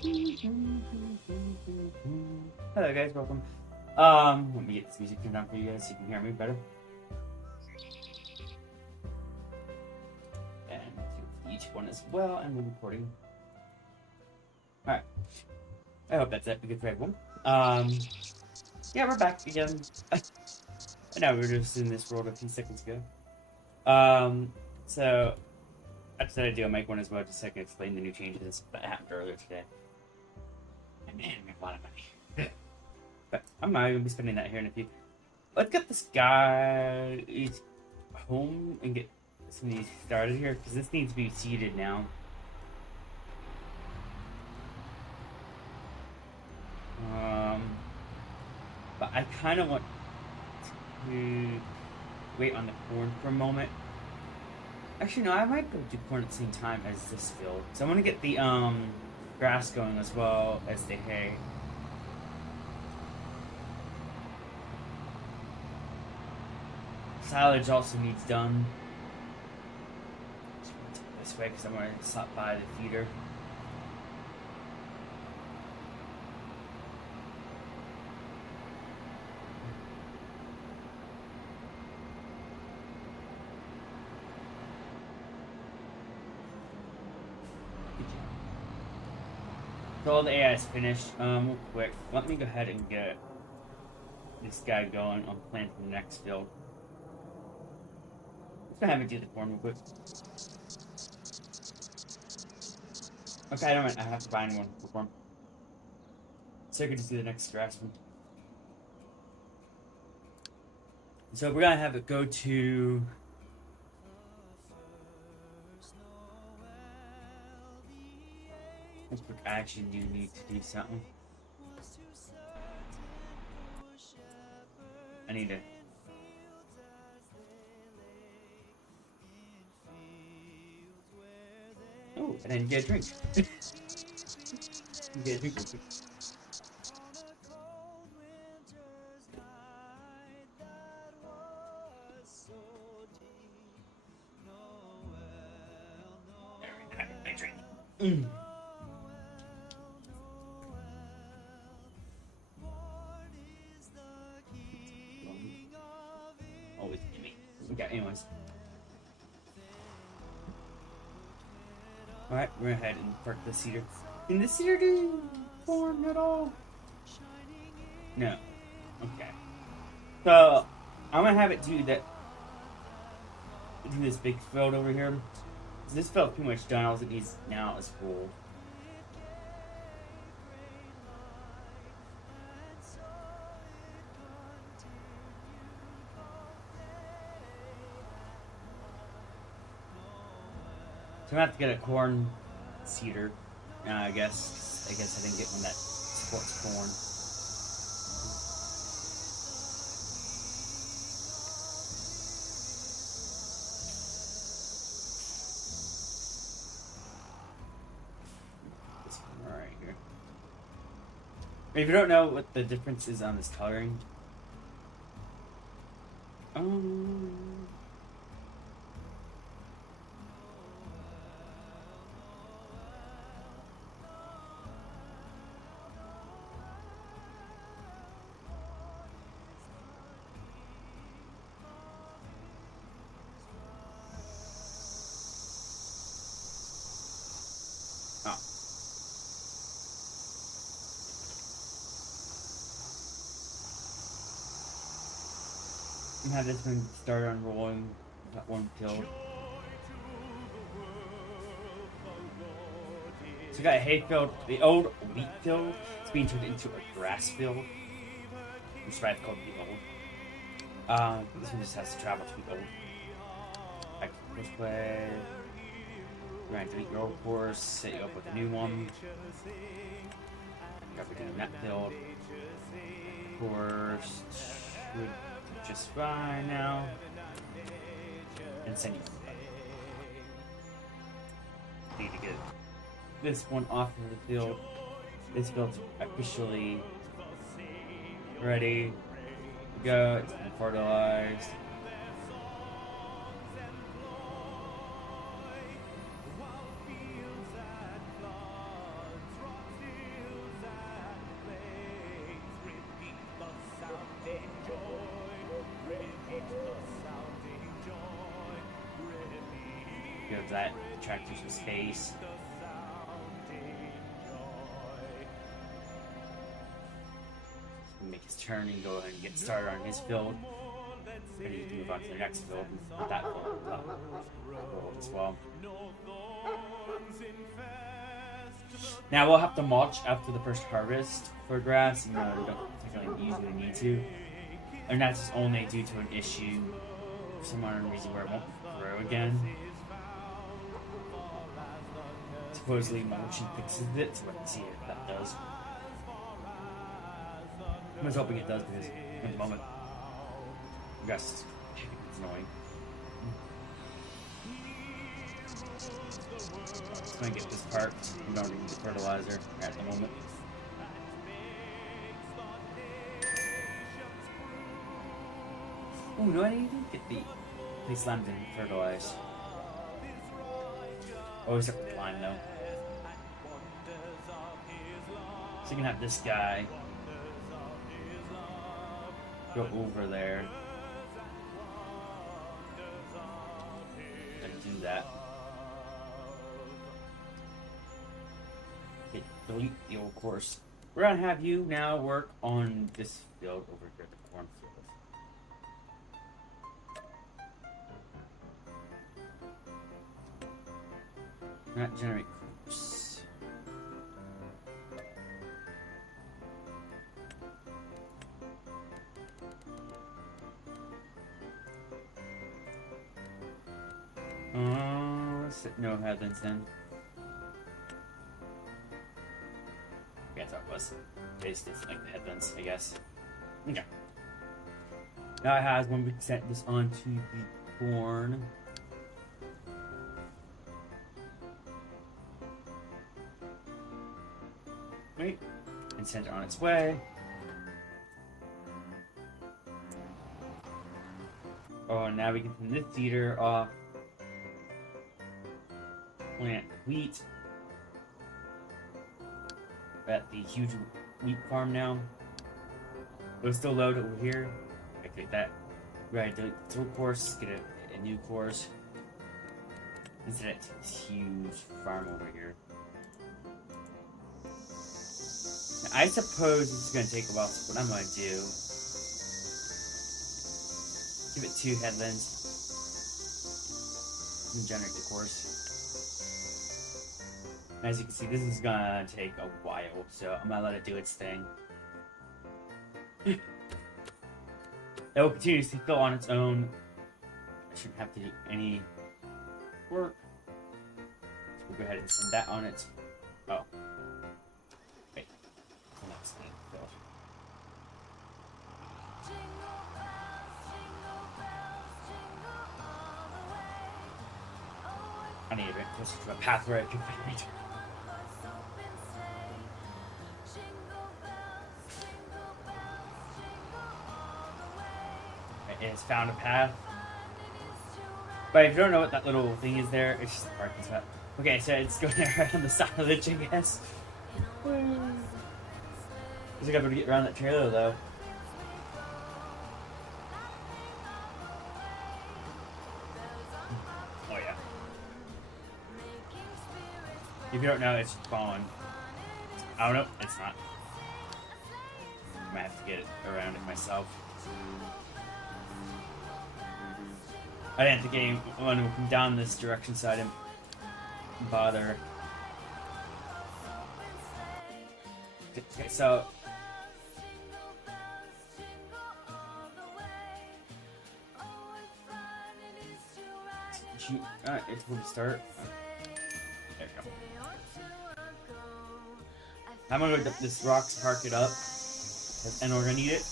Hello guys, welcome. Let me get this music turned on for you guys so you can hear me better. And each one as well, and we're recording. Alright. I hope that's it. Good for everyone. Yeah, we're back again. I know we were just in this world a few seconds ago. So I decided to do a mic one as well, just so I can explain the new changes that happened earlier today. And man, we have a lot of money. But I'm not gonna be spending that here in a few. Let's get this guy home and get some of these started here, because this needs to be seeded now. But I kind of want to wait on the corn for a moment. Actually, no, I might go do corn at the same time as this field. So I want to get the grass going as well as the hay. Silage also needs done. Just want to take this way because I'm going to stop by the feeder. So all the AI is finished. Real quick, let me go ahead and get this guy going on planting the next field. Let's go ahead and do the corn real quick. Okay, I have to find one for corn. So I can just do the next grass one. So we're gonna have it go to quick action. You need to do something. I need to. Oh, and then you get a drink. You get a drink real quick. I drink. Always me. Okay, anyways. Alright, we're gonna head and park the cedar. Can the cedar do corn at all? No. Okay. So I'm gonna have it do that. Do this big field over here. This field's pretty much done. All it needs now is cool. So I'm gonna have to get a corn cedar. I guess I didn't get one that supports corn. This one right here. If you don't know what the difference is on this coloring, and have this one start unrolling that one field. So we got a hay field, the old wheat field is being turned into a grass field. Which is why it's called the old. This one just has to travel to the old. Back to this way. We're going to delete your old course, set you up with a new one. Got everything in that field. Course should just fine now. And send you. Need to get this one off of the field. This field's officially ready to go. It's been fertilized. because that attracts some space. Make his turn and go ahead and get started on his field. And he can move on to the next field. Not that field, as well. Now we'll have to mulch after the first harvest for grass. You know, we don't particularly usually need to. And that's only due to an issue for some unknown reason where it won't grow again. Supposedly mulching fixes it, so let's see if that does. I was hoping it does because at the moment, grass is annoying. Let's try and get this part. We don't need the fertilizer at the moment. Oh, do I need to get the place landed and fertilized? Always have to climb though. So you can have this guy go over there and do that. Okay, delete the old course. We're gonna have you now work on this field over here, the cornfield. Not generate course. No headlands then. Yeah, that's what it was. Based it's like the headlands, I guess. Okay. Now it has when we set this onto the corn. Wait. And send it on its way. Oh, and now we can turn this feeder off. Plant wheat at the huge wheat farm now. It'll still load over here. I take that. Right, the old course, get a new course. Instead of this huge farm over here. Now, I suppose this is going to take a while, so what I'm going to do, give it 2 headlands and generate the course. As you can see, this is gonna take a while, so I'm gonna let it do its thing. It will continue to fill on its own. I shouldn't have to do any work. So we'll go ahead and send that on its. Oh. Wait. Next thing filled. I need to get closer to a path where I can find it. It has found a path. But if you don't know what that little thing is there, it's just a parking spot. Okay, so it's going right on the side of the ditch, I guess. Looks like I'm going to get around that trailer, though. Oh, yeah. If you don't know, it's falling. Oh, no, it's not. I might have to get it around it myself. I didn't think anyone would come down this direction, so I didn't bother. Okay, so alright, it's going to start. There we go. I'm gonna go up this rocks, park it up, and we're gonna need it.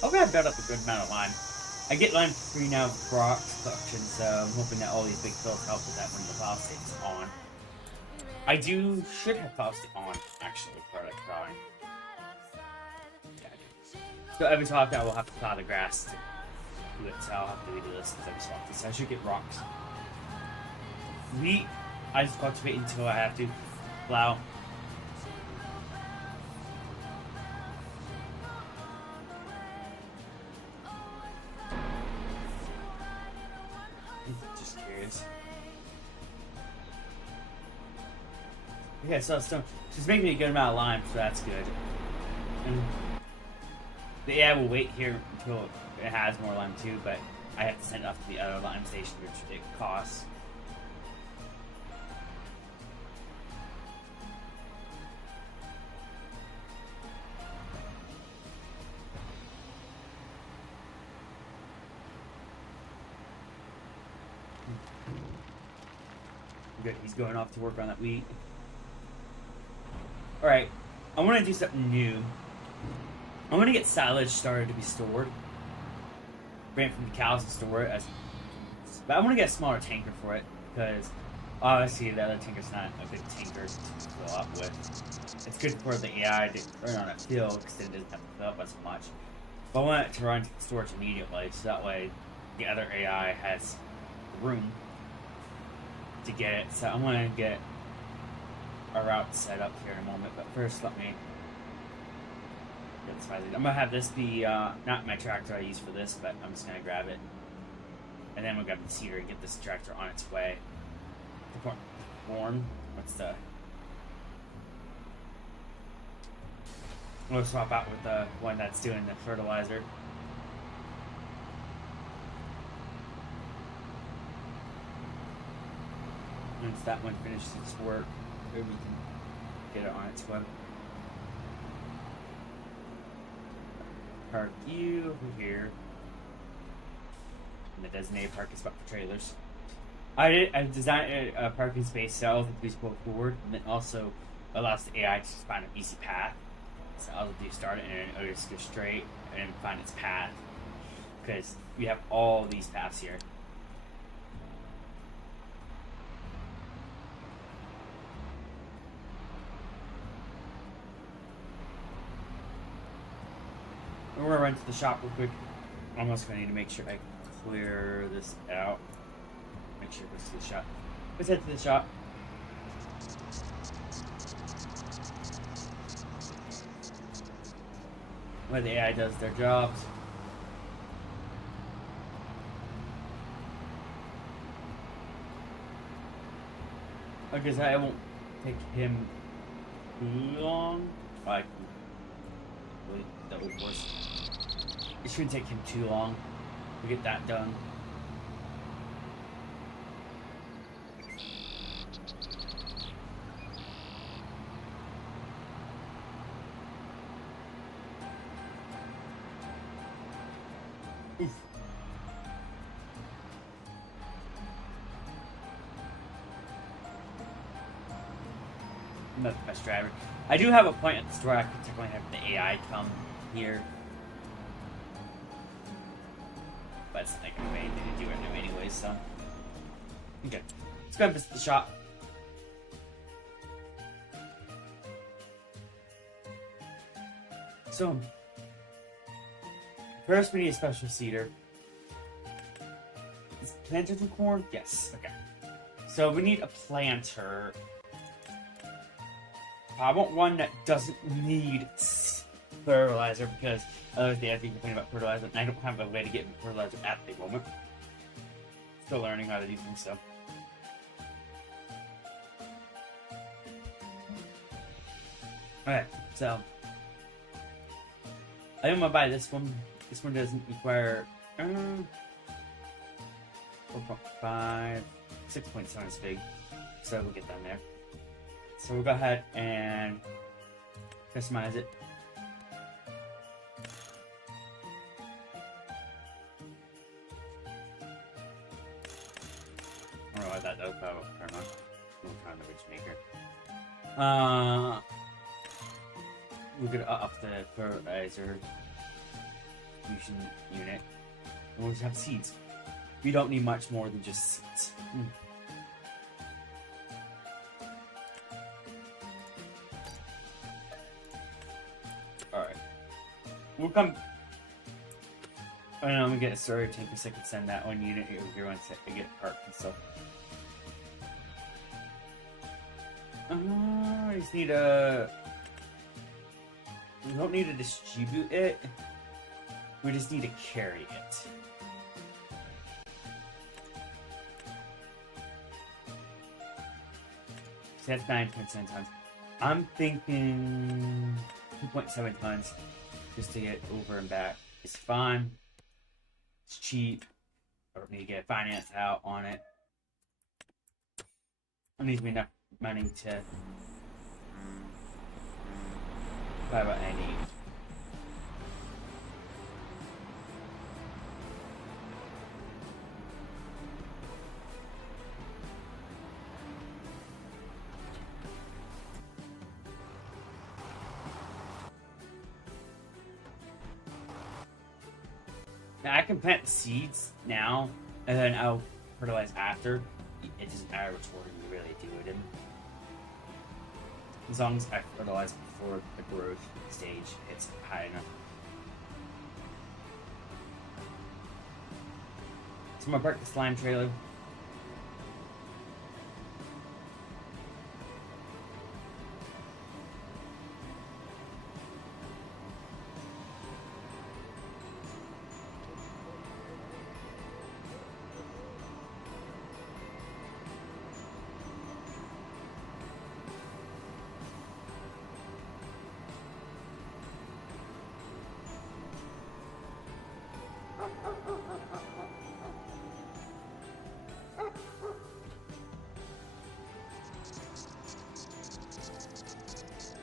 Hopefully, I've built up a good amount of lime. I get lime for free now with rock production, so I'm hoping that all these big fields help with that when the plow state's on. I should have plow state on, actually, for like plowing. Yeah, I do. So every so often I will have to plow the grass to do it, so I'll have to redo this every so often. So I should get rocks. Wheat, I just cultivate until I have to plow. Just Just curious. Okay, so she's making a good amount of lime, so that's good. And the AI will wait here until it has more lime too, but I have to send it off to the other lime station, which it costs. Good, he's going off to work on that wheat. Alright, I want to do something new. I want to get silage started to be stored. Bring it from the cows and store it. But I want to get a smaller tanker for it, because obviously the other tanker's not a big tanker to fill up with. It's good for the AI to run on a field, because it doesn't have to fill up as much. But I want it to run to storage immediately, so that way the other AI has room to get it. So I'm going to get a route set up here in a moment, but first let me get this. I'm gonna have this be not my tractor I use for this, but I'm just gonna grab it, and then we'll grab the seeder and get this tractor on its way. The corn. What's the? We'll swap out with the one that's doing the fertilizer. Once that one finishes its work, maybe we can get it on its way. Park you over here. And the designated park is spot for trailers. I designed a parking space so that we go forward, and then also allows the AI to just find an easy path. So I'll do start it and it'll just go straight and find its path. Because we have all these paths here. We're gonna run to the shop real quick. I'm also gonna need to make sure I clear this out. Make sure it goes to the shop. Let's head to the shop. Where the AI does their jobs. Because I won't take him too long. Like, really double force. It shouldn't take him too long to get that done. Oof. I'm not the best driver. I do have a point at the store. I could technically have the AI come here. But it's not going to be anything to do right now anyways, so. Okay. Let's go and visit the shop. So, first we need a special seeder. Is planter from corn? Yes. Okay. So we need a planter. I want one that doesn't need fertilizer because otherwise they have to complain about fertilizer, and I don't have a way to get fertilizer at the moment. Still learning how to do things, so. Alright, so. I think I'm gonna buy this one. This one doesn't require 4.5, 6.7 is big, so we'll get down there. So we'll go ahead and customize it. I don't know why that does, but I'll turn on. We'll turn on the ridge maker. We're gonna up the fertilizer fusion unit. And we'll just have seeds. We don't need much more than just seeds. Alright. We'll come. I know I'm gonna get a storage tank so I can send that one unit over here once I get parts and stuff. I just need a. We don't need to distribute it. We just need to carry it. that's 9.7 tons. I'm thinking 2.7 tons just to get over and back. It's fine. It's cheap. I don't need to get finance out on it. It needs me enough money to buy what I need. Now I can plant the seeds now, and then I'll fertilize after. It doesn't matter which order you really do it in. As long as I fertilize before the growth stage hits high enough. So I'm gonna park the slime trailer.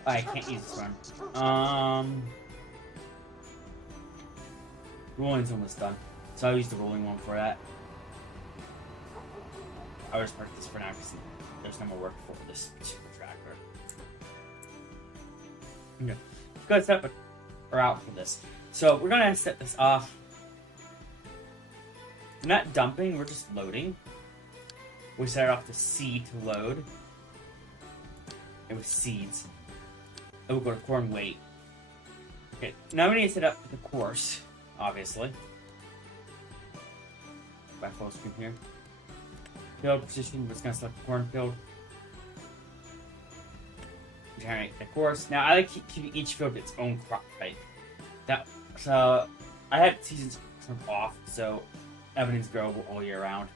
I can't use this one. Rolling's almost done, so I'll use the rolling one for that. I'll just park this for now because there's no more work for this super tractor. Okay, let's go set up a route for this. So we're gonna set this off. We're not dumping, we're just loading. We set it off to C to load. It was seeds. And we'll go to corn weight. Okay, now we need to set up the course, obviously. By full screen here. Field position, we're just gonna select the cornfield. Generate the course. Now I like keeping each field its own crop type. So I have seasons off, so everything's growable all year round.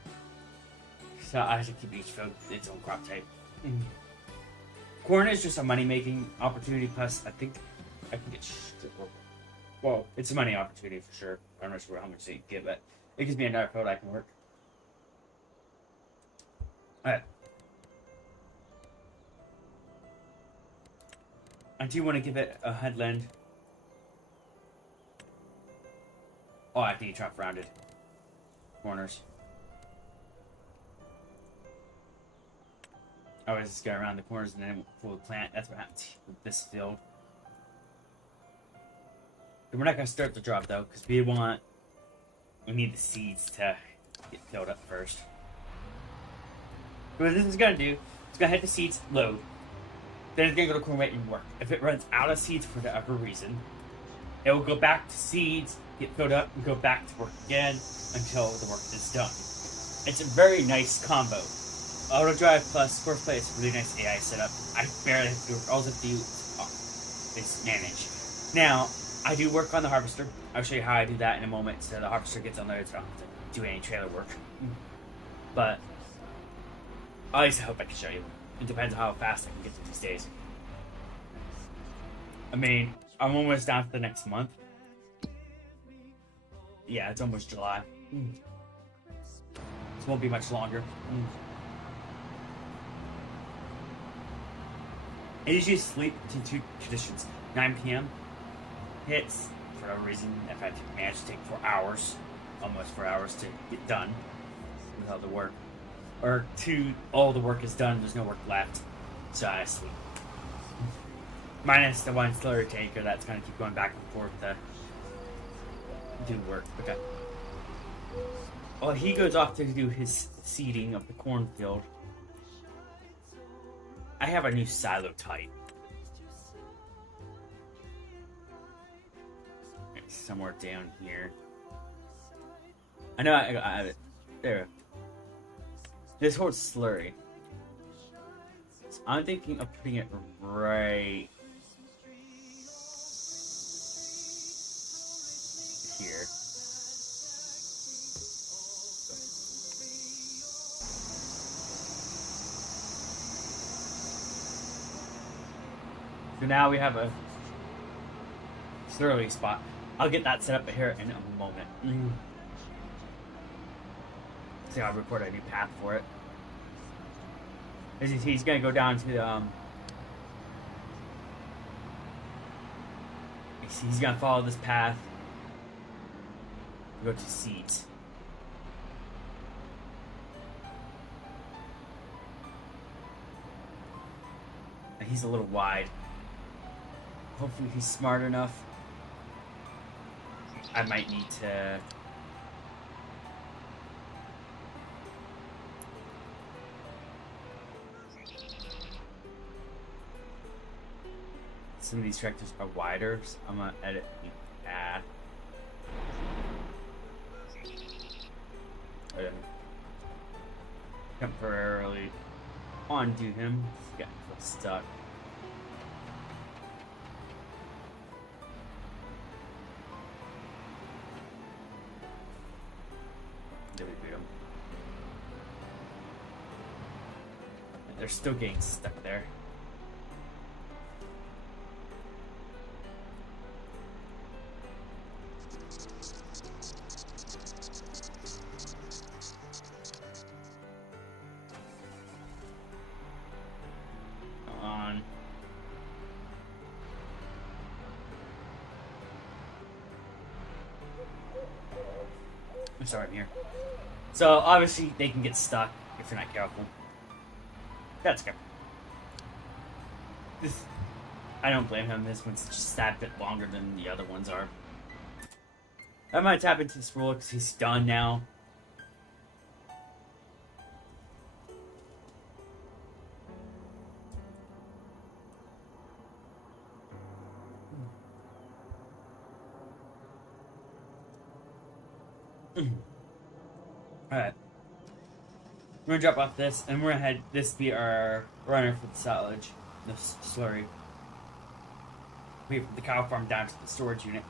So I have to keep each field its own crop type. Corn is just a money-making opportunity, plus I think I can get well, it's a money opportunity for sure. I'm not sure how much they give, but it gives me another field I can work. Alright. I do want to give it a headland. Oh, I think you chop rounded corners. I always just go around the corners and then pull the plant. That's what happens with this field. And we're not going to start the drop though, because we need the seeds to get filled up first. What this is going to do, it's going to hit the seeds, load. Then it's going to go to corn weight and work. If it runs out of seeds for whatever reason, it will go back to seeds, get filled up, and go back to work again until the work is done. It's a very nice combo. Auto Drive plus Force Play is a really nice AI setup. I barely have to do it. All I have to do is manage. Now, I do work on the harvester. I'll show you how I do that in a moment. So the harvester gets on there, so I don't have to do any trailer work. But at least I hope I can show you. It depends on how fast I can get to these days. I mean, I'm almost down to the next month. Yeah, it's almost July. This won't be much longer. I usually sleep in two conditions. 9 p.m. hits, for no reason, if I manage to take 4 hours, almost 4 hours to get done with all the work. Or 2, all the work is done, there's no work left, so I sleep. Minus the one slurry tanker that's gonna keep going back and forth to do work. Okay. Well, he goes off to do his seeding of the cornfield. I have a new silo type. It's somewhere down here. I know I have it. There. This whole slurry. So I'm thinking of putting it right here. So now we have a swirly spot. I'll get that set up here in a moment. See, I'll record a new path for it. As you see, he's gonna go down to the he's gonna follow this path. Go to seeds. And he's a little wide. Hopefully he's smart enough. I might need to... Some of these tractors are wider, so I'm gonna edit the path. Temporarily undo him. He's getting stuck. There we go. They're still getting stuck there. Sorry, I'm here. So obviously they can get stuck if you're not careful. That's good. I don't blame him. This one's just that bit longer than the other ones are. I might tap into this ruler because he's done now. Alright. We're gonna drop off this, and we're gonna head this be our runner for the silage. The slurry. We have the cow farm down to the storage unit.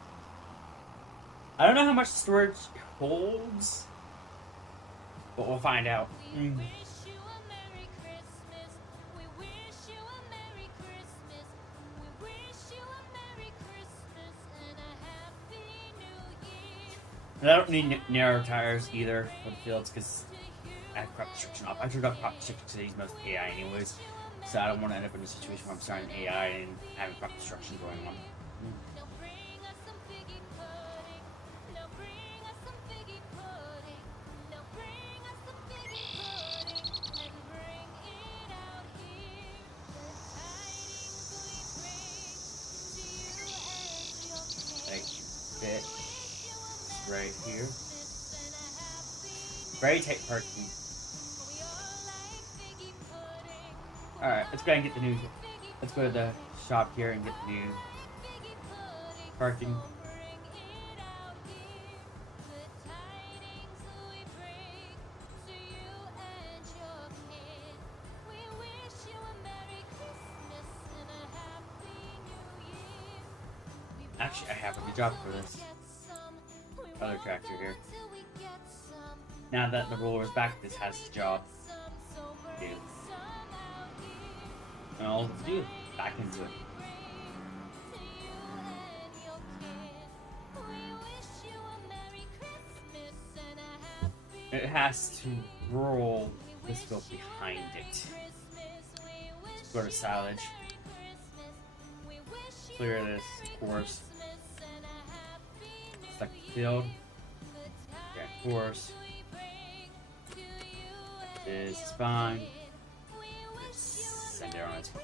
I don't know how much storage holds, but we'll find out. And I don't need narrow tires either for the fields because I have crop destruction off. I turned off crop destruction because I use most AI anyways. So I don't want to end up in a situation where I'm starting AI and having crop destruction going on. Like, fit. Right here. Very tight parking. Alright, let's go ahead and get the new... Let's go to the shop here and get the new parking. Actually, I have a good job for this. Other tractor here. Now that the roller is back, this has the job to do. And all to do, back into it. It has to roll this field behind it. Let's go to silage. Clear this, of course. Select the field. Okay, of course. This is fine. Just send it on its way.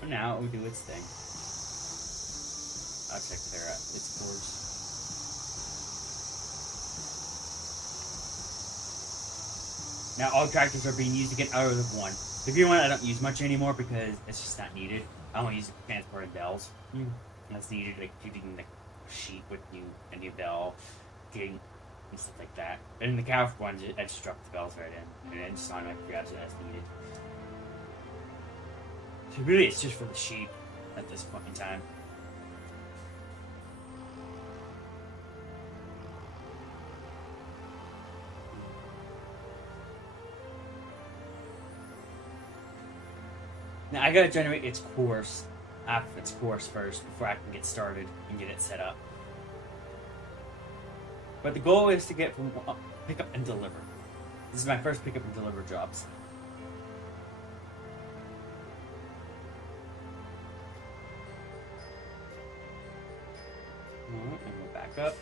For now, we do its thing. I'll check clear out its course. Now all tractors are being used again out of the one. The green one I don't use much anymore because it's just not needed. I only use it for transporting bells. That's needed, like feeding the sheep with a new bell, getting and stuff like that. But in the cow one, I just drop the bells right in, and then just automatically grabs it as needed. So really, it's just for the sheep at this point in time. Now I gotta generate its course after its course first before I can get started and get it set up. But the goal is to get from pick up and deliver. This is my first pick up and deliver jobs. Alright, and we'll back up.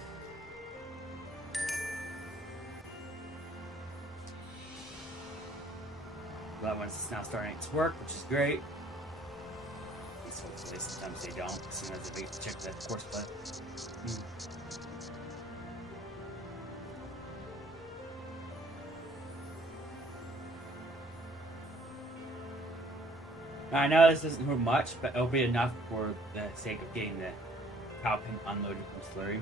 That one's now starting its work, which is great. Hopefully sometimes they don't, as soon as they check that course play. I know this doesn't move much, but it'll be enough for the sake of getting the cow pen unloaded from slurry.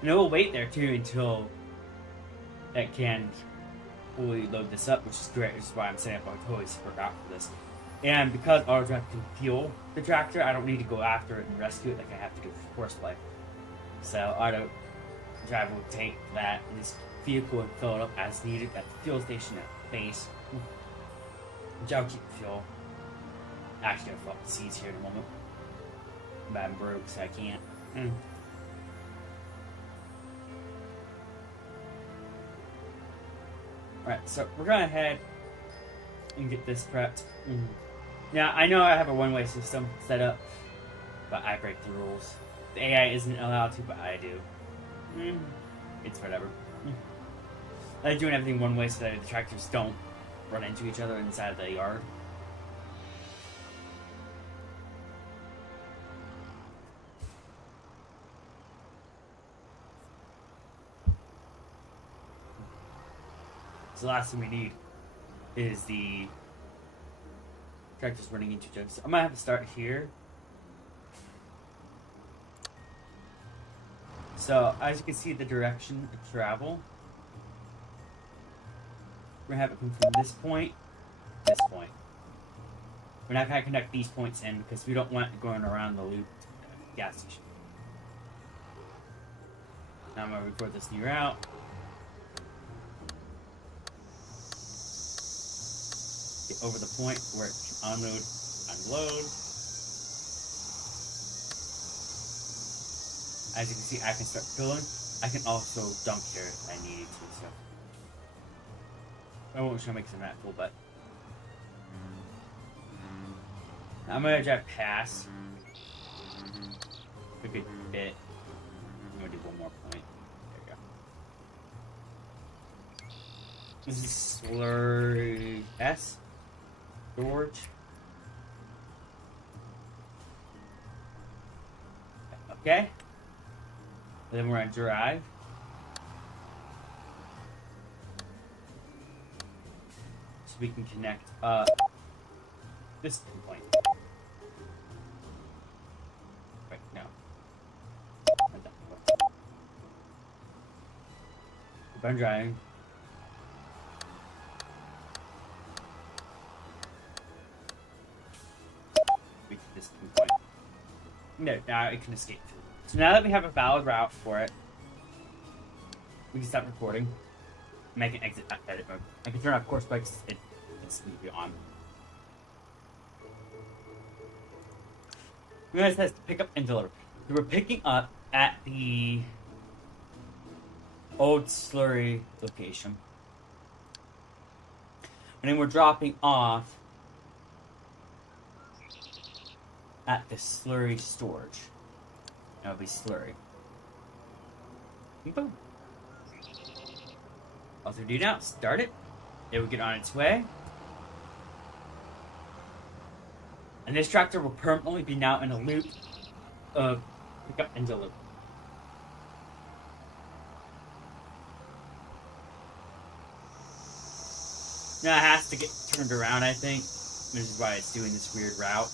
And it will wait there too until it can fully load this up, which is great, which is why I'm setting up a totally separate route for this. And because auto drive can fuel the tractor, I don't need to go after it and rescue it like I have to do for horseplay. So auto drive will take that and this vehicle and fill it up as needed at the fuel station at base. Which I'll keep the fuel. Actually, I'll fill up the seats here in a moment. But I'm broke, so I can't. Alright, so we're gonna head and get this prepped. Now, I know I have a one-way system set up, but I break the rules. The AI isn't allowed to, but I do. It's whatever. I like doing everything one way so that the tractors don't run into each other inside of the yard. So the last thing we need is the tractors running into each other. So I'm gonna have to start here. So as you can see, the direction of travel, we're gonna have it come from this point to this point. We're not gonna connect these points in because we don't want it going around the loop gas station. Now I'm gonna record this new route. Get over the point where it can unload, unload. As you can see, I can start filling. I can also dump here if I needed to. So I won't show make some that full, but I'm gonna drive past a good bit. I'm gonna do one more point. There we go. This is slurry S. Storage. Okay. And then we're gonna drive. So we can connect up this point. Wait, no. Not that point. If I'm driving. This point. No, now it can escape. So now that we have a valid route for it, we can stop recording. And I can exit edit mode. I can turn off course bikes. It's going to be on. We're going to test pick up and deliver. We're picking up at the old slurry location. And then we're dropping off at the slurry storage. That'll be slurry. And boom. All we do now, start it. It will get on its way. And this tractor will permanently be now in a loop of pick up and deliver. Now it has to get turned around, I think. Which is why it's doing this weird route.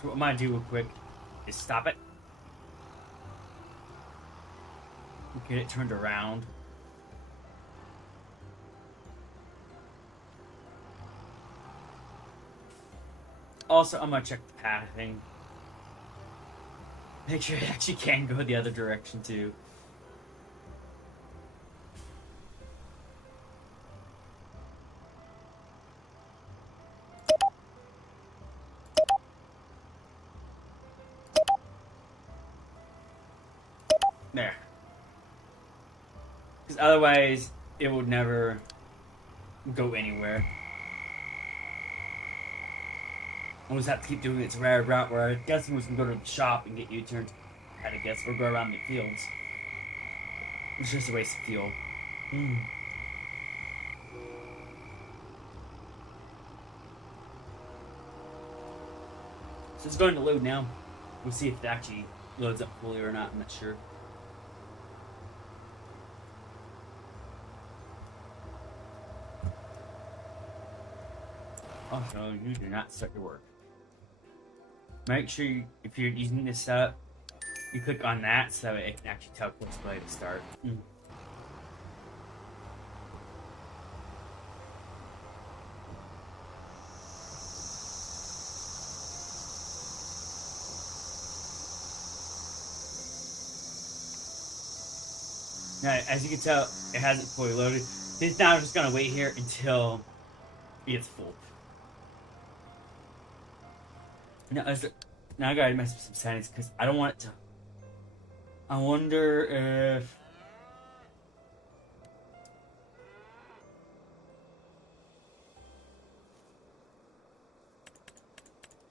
So what I'm going to do real quick is stop it. Get it turned around. Also, I'm going to check the pathing. Make sure it actually can go the other direction too. There. Because otherwise, it would never go anywhere. We'll just have to keep doing its rare route where I guess we can go to the shop and get U-turns, I guess, or go around the fields. It's just a waste of fuel. So it's going to load now. We'll see if it actually loads up fully or not. I'm not sure. Also, you do not start your work. Make sure if you're using this setup, you click on that so it can actually tell which play to start. Now, as you can tell, it hasn't fully loaded. This now I'm just gonna wait here until it gets full. Now I gotta mess with some settings because I don't want it to. I wonder if.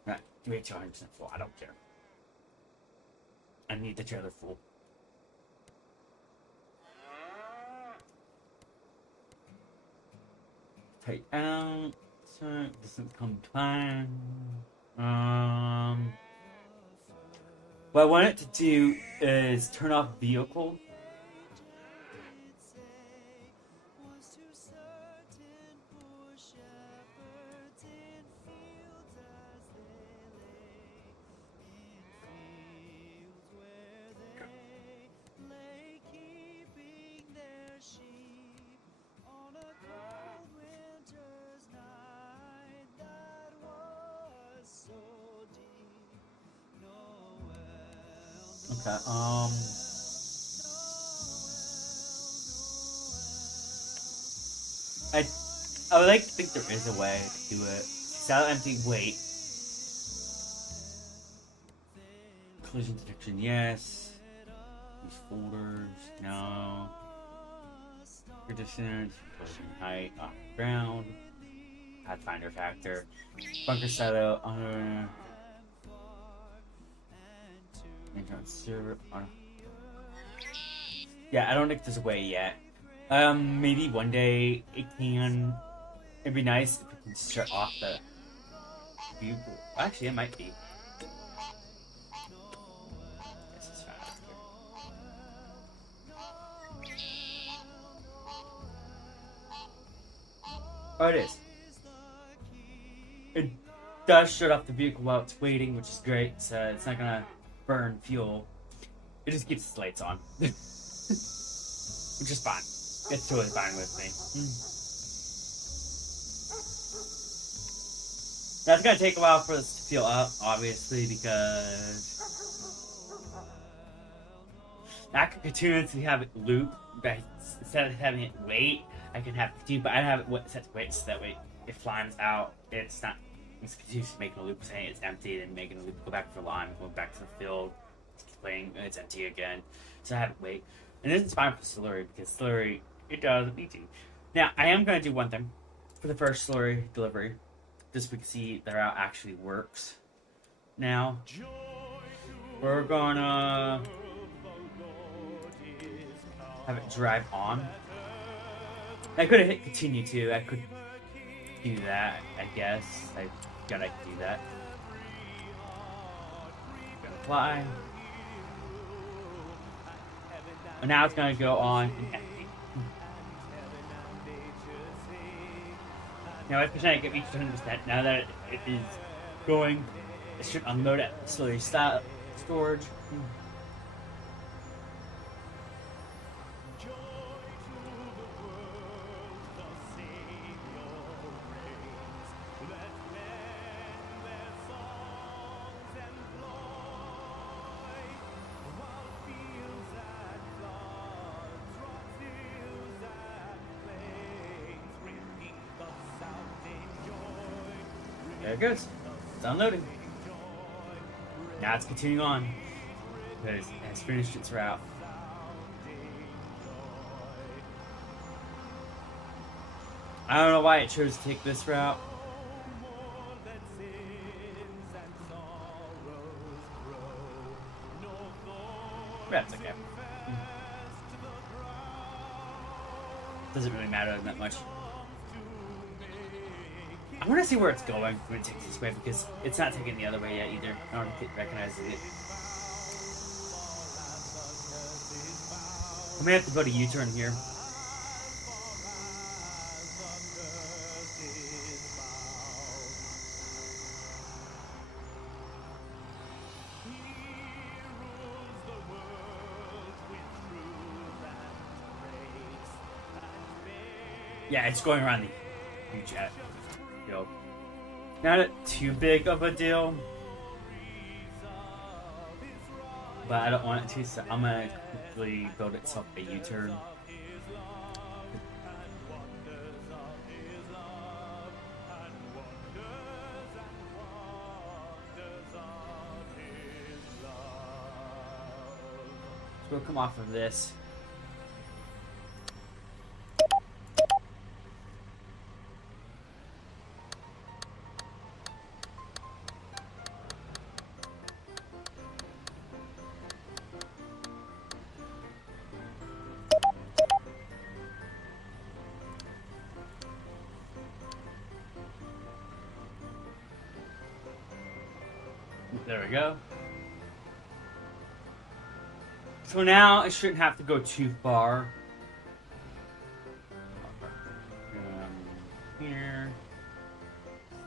Right, wait till 100% full. I don't care. I need the trailer full. Take out. So doesn't come fine. What I want it to do is turn off vehicle. Okay, I would like to think there is a way to do it. Sell empty weight. Collision detection, yes. These folders, no. Your distance, collision height, off the ground. Pathfinder factor. Bunker setup, server. Yeah, I don't think there's a way yet. Maybe one day it can. It'd be nice if it can shut off the view. Actually, it might be. This is faster. Oh, it is. It does shut off the vehicle while it's waiting, which is great. So it's not gonna burn fuel. It just keeps the lights on. Which is fine. It's totally fine with me. Now it's gonna take a while for this to fuel up, obviously, because I can continue to have it loop, but instead of having it wait, I can have it continue, but I have it set to wait so that way it flames out. It's not. It's continues making a loop, saying it's empty, then making a loop, go back to the line, go back to the field, playing, it's empty again. So I have to wait. And this is fine for slurry, because slurry, it doesn't need to. Now, I am going to do one thing for the first slurry delivery, just so we can see that route actually works. Now, we're gonna have it drive on. I could have hit continue too. I could do that, I guess. I could do that. Apply. And now it's gonna go on and empty. Now it's percent get reached 100%. Now that it is going, it should unload at slowly stop storage. There it goes. It's unloading. Now it's continuing on because it has finished its route. I don't know why it chose to take this route. That's okay. Doesn't really matter that much. I want to see where it's going when it takes this way because it's not taking the other way yet either. I don't think it recognizes it. I may have to go to U-turn here. Yeah, it's going around the U-jet. Yo. Not too big of a deal. But I don't want it to, so I'm gonna quickly build itself a U-turn. So we'll come off of this. There we go. So now it shouldn't have to go too far. Here.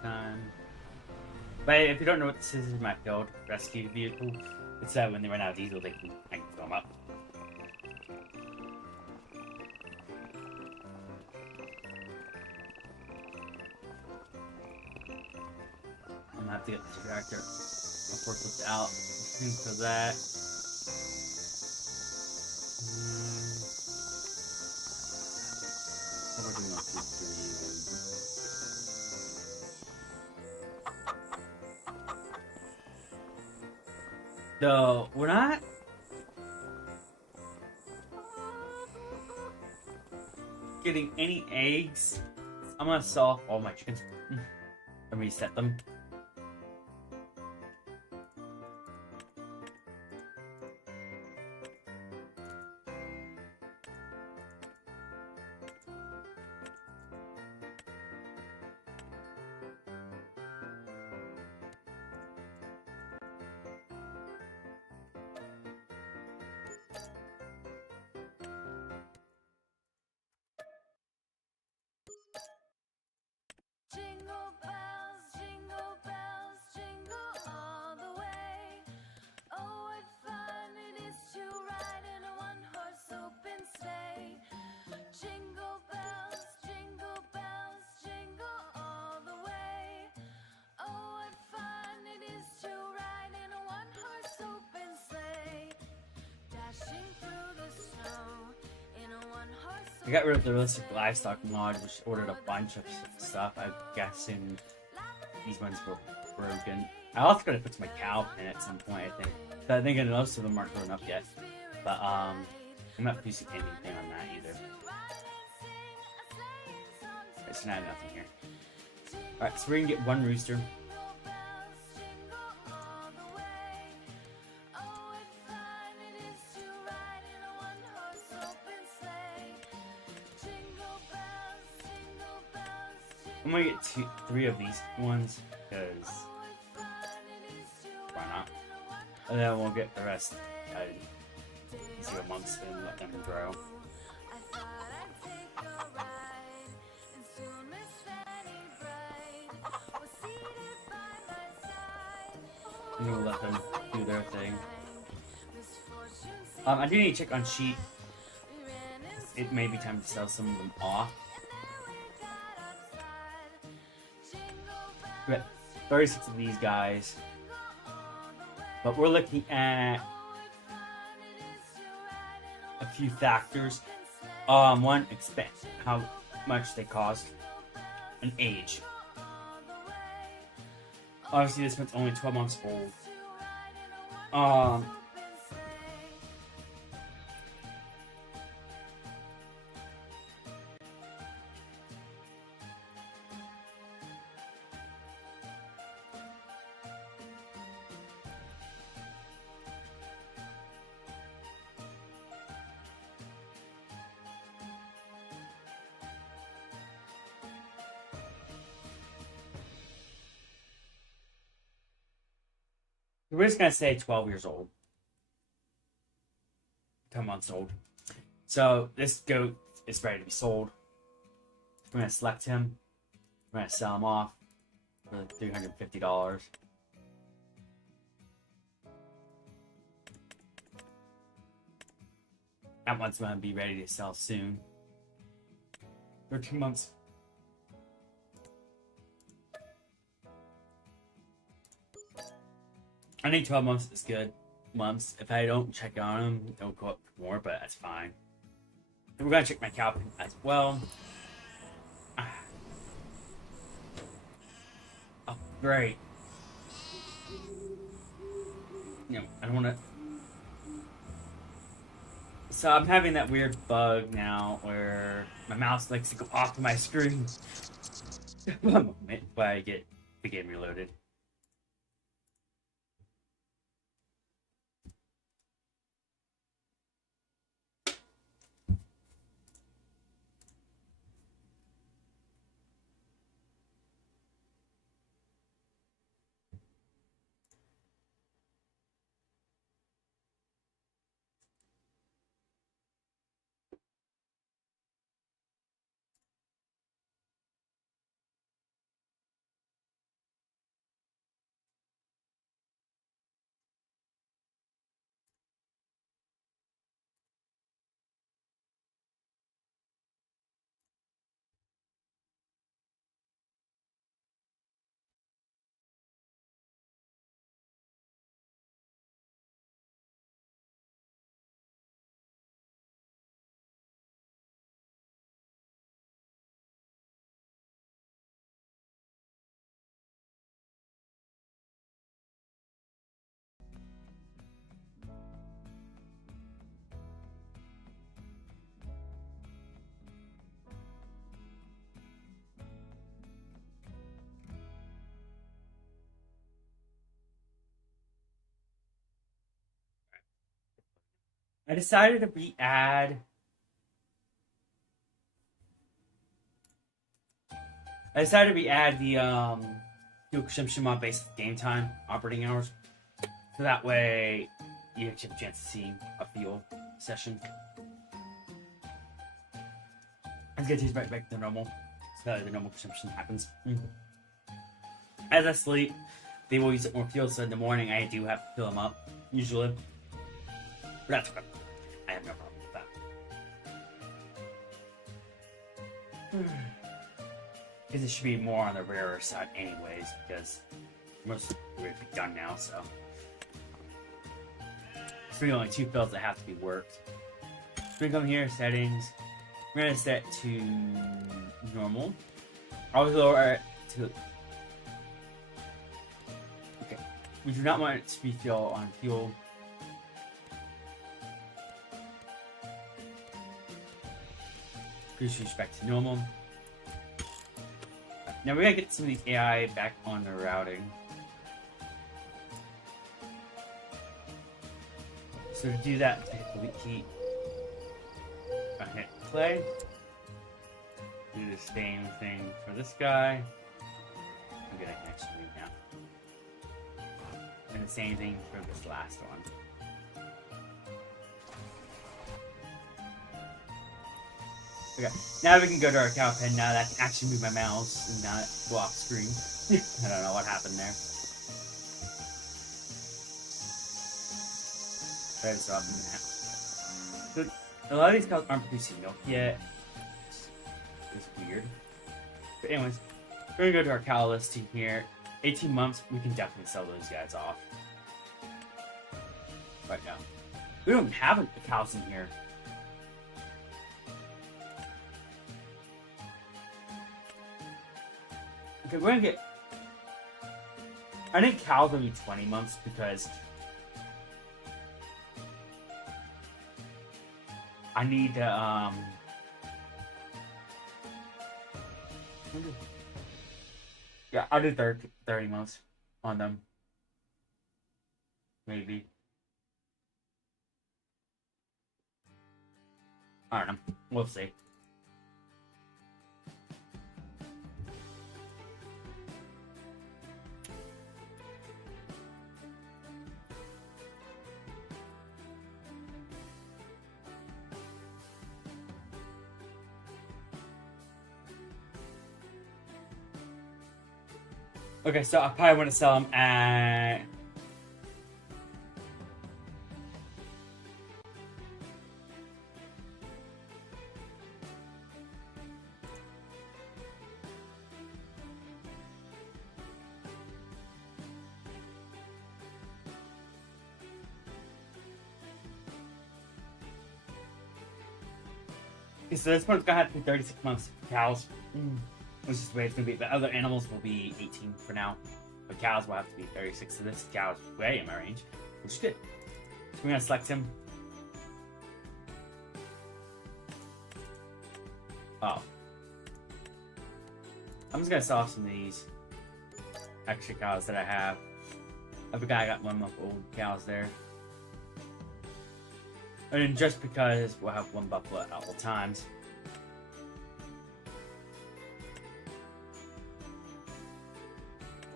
Done. But if you don't know what this is my field rescue vehicle. It's that when they run out of diesel, I can fill them up. I'm gonna have to get the tractor. I'll work with out for that. So we're not getting any eggs. I'm gonna sell all my chickens and reset them. Jingle bells, jingle all the way. Oh, what fun it is to ride in a one-horse open sleigh. Jingle bells, jingle all the way. Oh, what fun it is to ride in a one-horse open sleigh. Dashing through the snow in a one-horse. I got rid of the realistic livestock mod, which ordered a bunch of stuff. I'm guessing these ones were broken. I also gotta put my cow in at some point, I think. But I think most of them aren't grown up yet. But I'm not producing anything on that either. Alright, so now I have nothing here. Alright, so we're gonna get one rooster. I'm gonna get three of these ones, because why not? And then we'll get the rest easy amongst them, let them grow. And we'll let them do their thing. I do need to check on sheep. It may be time to sell some of them off. We got 36 of these guys, but we're looking at a few factors. One, expense, how much they cost, and age. Obviously, this one's only 12 months old. We're just gonna say 12 years old. 10 months old. So this goat is ready to be sold. We're gonna select him. We're gonna sell him off for $350. That one's gonna be ready to sell soon. For 2 months. I think 12 months is good. Months. If I don't check on them, it'll go up more, but that's fine. And we're gonna check my cow pen as well. Oh, great. You know, I don't wanna. So I'm having that weird bug now where my mouse likes to go off my screen. One moment while I get the game reloaded. I decided to re-add. I decided to re-add the fuel consumption mod based game time operating hours, so that way you actually have a chance to see a fuel session. Let's get these back to normal, so that the normal consumption happens. As I sleep, they will use up more fuel, so in the morning I do have to fill them up usually. But that's okay. I have no problem with that. Because it should be more on the rarer side anyways, because most of it would be done now, so. There's really only 2 fields that have to be worked. We're gonna come here, settings. We're gonna set to normal. I'll lower it to. Okay. We do not want it to be fuel on fuel. Cruise back to normal. Now we gotta get some of these AI back on the routing. So to do that, hit the key. I hit play. Do the same thing for this guy. I'm gonna actually move now. And the same thing for this last one. Okay, now we can go to our cow pen now that I can actually move my mouse and not go off screen. I don't know what happened there. Try to stop them now. So, a lot of these cows aren't producing milk yet. It's weird. But anyways, we're gonna go to our cow listing here. 18 months, we can definitely sell those guys off. Right now. We don't have the cows in here. Okay, we're gonna get. I think cows will be 20 months because I need to yeah, I'll do 30 months on them. Maybe. I don't know. We'll see. Okay, so I probably want to sell them at... Okay, so this one's gonna have to be 36 months for cows. Which is the way it's gonna be. The other animals will be 18 for now. But cows will have to be 36. So this cow's way in my range, which is good. So we're gonna select him. Oh. I'm just gonna sell off some of these extra cows that I have. I forgot I got 1 month old cows there. And then just because we'll have 1 buffalo at all times.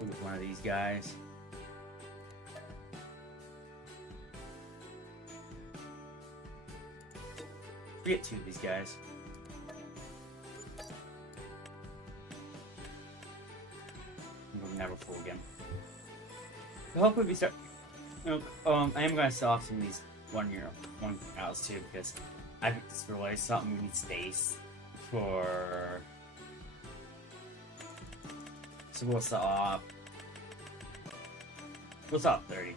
We'll get one of these guys. We get 2 of these guys. We'll never full again. So hopefully we start. I am going to sell off some of these 1 cows too, because I think this really is something we need space for. So we'll sell off 30.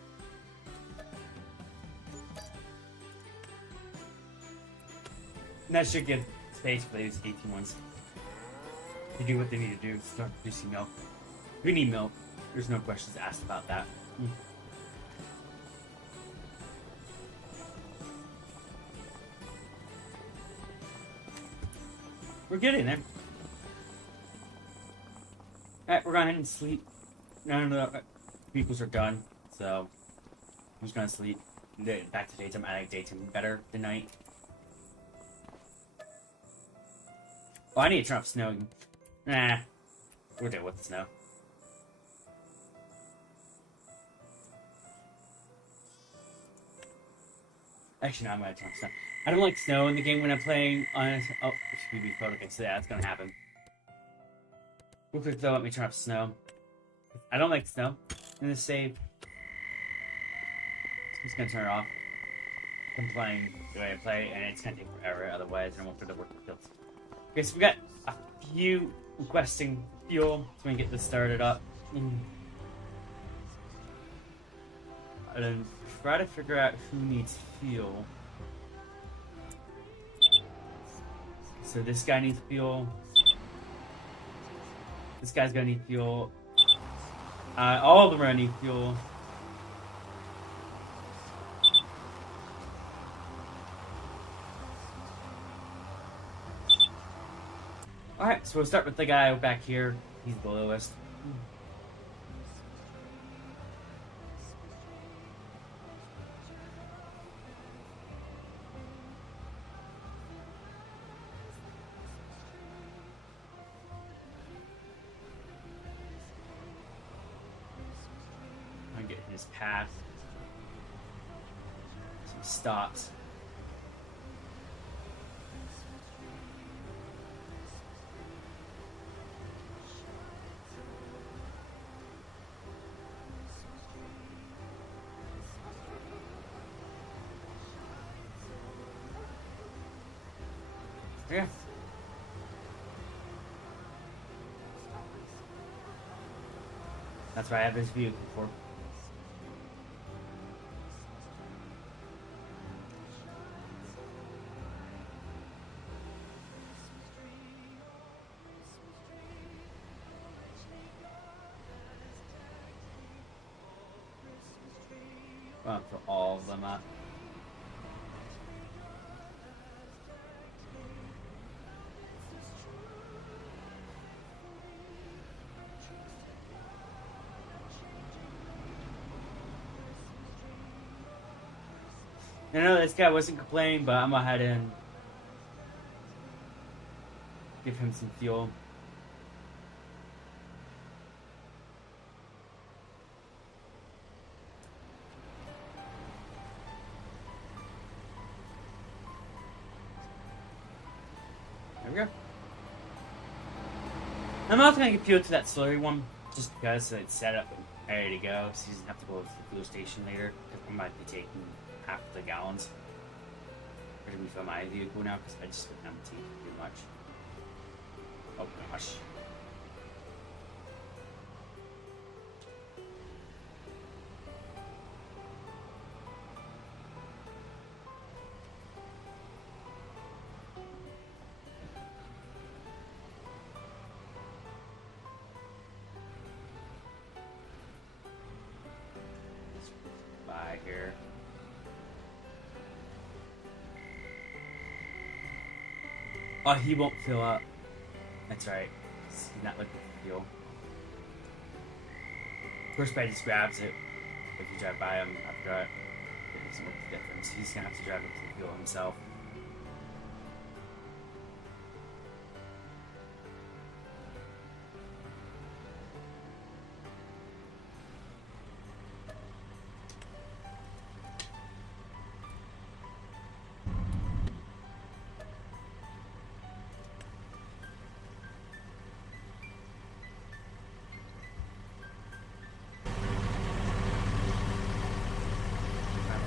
And that should give space for these 18 ones to do what they need to do, start producing milk. We need milk. There's no questions asked about that. We're getting there. Alright, we're going ahead and sleep. None of the vehicles are done, so I'm just gonna sleep. Back to daytime. I like daytime better than night. Oh, I need to turn off snow. Nah, we're dead with the snow. Actually, no, I'm gonna turn off snow. I don't like snow in the game when I'm playing on. Oh, excuse me, code. Okay, so yeah, that's gonna happen. Real quick though, let me turn off snow. I don't like snow in this save. I'm just gonna turn it off. I'm playing the way I play, and it's gonna take forever. Otherwise, I won't do the work fields. Okay, so we got a few requesting fuel, so we can get this started up. And then try to figure out who needs fuel. So this guy needs fuel. This guy's gonna need fuel. All of them are gonna need fuel. Alright, so we'll start with the guy back here. He's the lowest. I'm getting his path. Some stops. Yeah. That's what I have this vehicle for. I'll throw all of them up. I know this guy wasn't complaining, but I'm gonna head in. Give him some fuel. There we go. I'm also gonna give fuel to that slurry one. just because it's set up and ready to go, so he doesn't have to go to the fuel station later. Because I might be taking half the gallons. We're gonna refill my vehicle now because I just been empty pretty much. Oh gosh. Bye here. Oh, he won't fill up. That's right. He's not looking for fuel. First guy just grabs it. If you drive by him after it doesn't make the difference. He's gonna have to drive up to the fuel himself.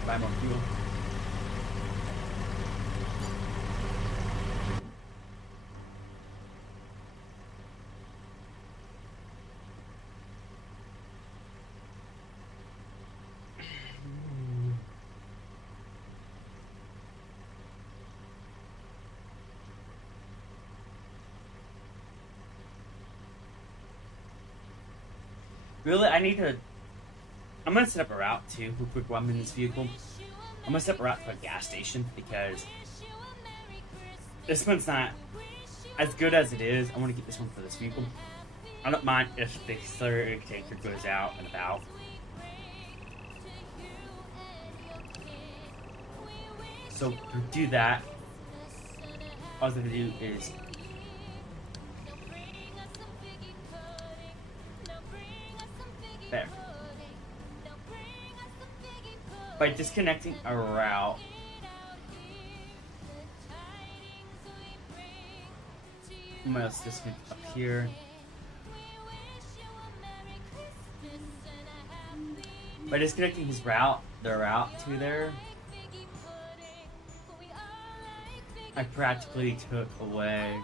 Buy more fuel. Really, I need to. I'm gonna set up a route too, real quick while I'm in this vehicle. I'm gonna set up a route to a gas station because this one's not as good as it is. I want to get this one for this vehicle. I don't mind if the accelerator tanker goes out and about. So to do that, all I'm gonna do is there. By disconnecting a route, I'm gonna disconnect up here. By disconnecting his route, the route to there, I practically took away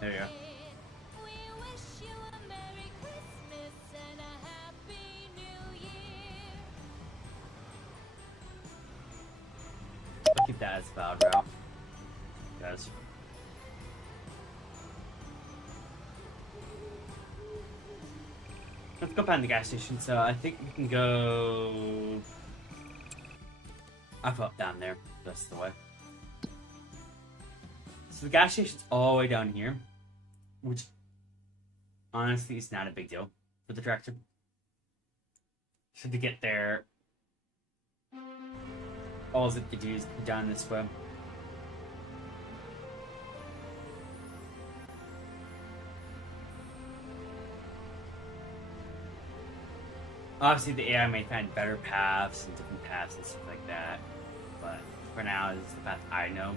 there you go. I'll keep that as a valid route. Guys. Let's go find the gas station. So I think we can go up down there. That's the way. So the gas station's all the way down here, which honestly is not a big deal for the tractor. So to get there, all it to do is go down this way. Obviously, the AI may find better paths and different paths and stuff like that, but for now, this is the path I know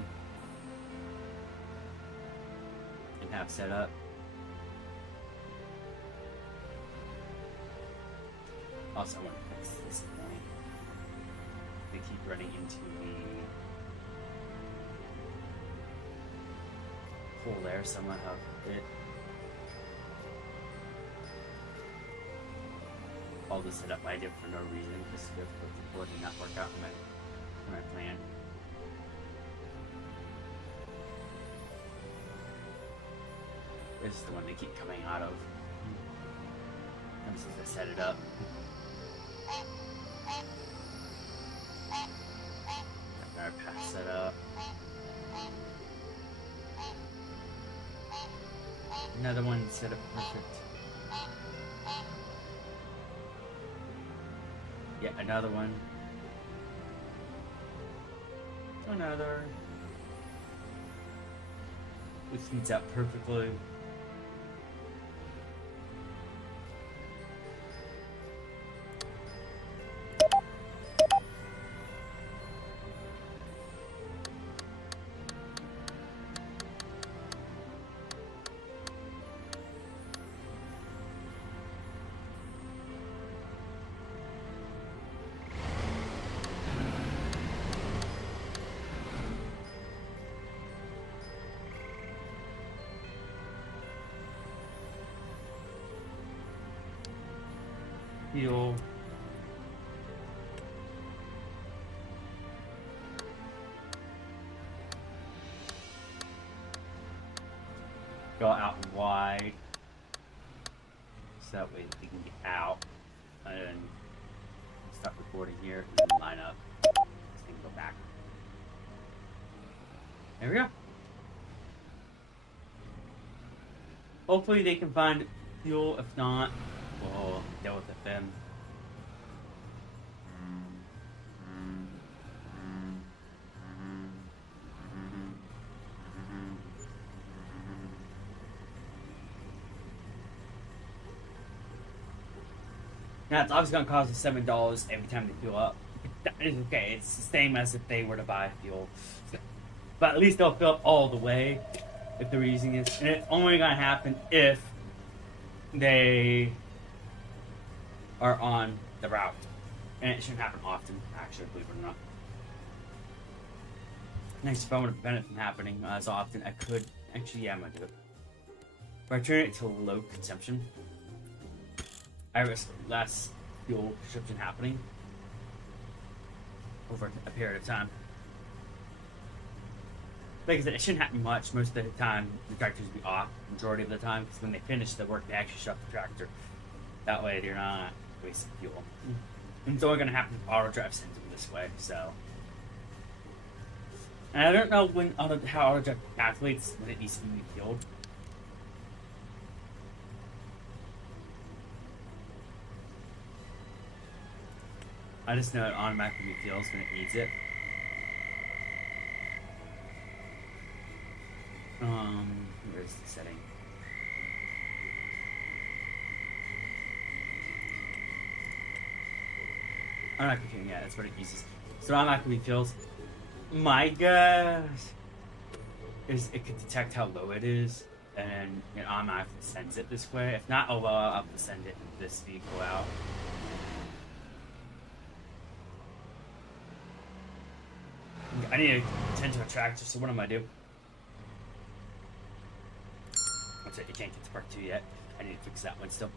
and have set up. Also, I want to fix this point. They keep running into the hole there, so I'm gonna have it. All this set up I did for no reason, just to the board did not work out in my my plan. This is the one they keep coming out of. Ever since I set it up. Got our path set up. Another one set up perfect. Yeah, another one. Another. Which meets out perfectly. Fuel. Go out wide. So that way we can get out. And then start recording here and then line up. This thing go back. There we go. Hopefully they can find fuel. If not, we'll deal with it then. Now it's obviously going to cost us $7 every time they fuel up. That is okay. It's the same as if they were to buy fuel. But at least they'll fill up all the way if they're using it. And it's only going to happen if they are on the route. And it shouldn't happen often, actually, believe it or not. Next, if I want to prevent it from happening as often, I could. Actually, yeah, I'm going to do it. If I turn it to low consumption, I risk less fuel consumption happening over a period of time. Like I said, it shouldn't happen much. Most of the time, the tractors will be off majority of the time, because when they finish the work, they actually shut the tractor. That way, they're not wasting fuel. And it's only going to happen if auto drive sends them this way. So, and I don't know how auto drive calculates when it needs to be fueled. I just know it automatically fuels when it needs it. Where's the setting? I'm not computing yet, that's what it uses. So automatically fuels. My guess is it could detect how low it is, and it automatically sends it this way. If not, I'll have to send it this vehicle out. I need to attend to a tractor, so what am I do? That's it, you can't get to part 2 yet. I need to fix that one still.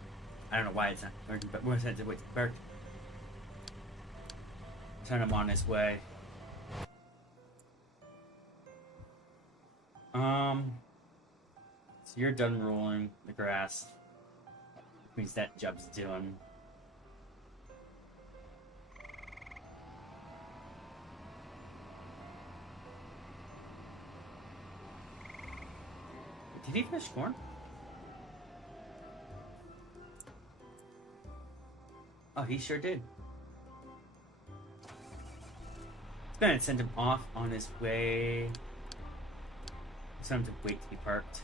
I don't know why it's not working, but we're going to wait to park. Turn him on his way. So you're done rolling the grass. Means that job's doing. Did he finish corn? Oh, he sure did. It's gonna send him off on his way. Send him to wait to be parked.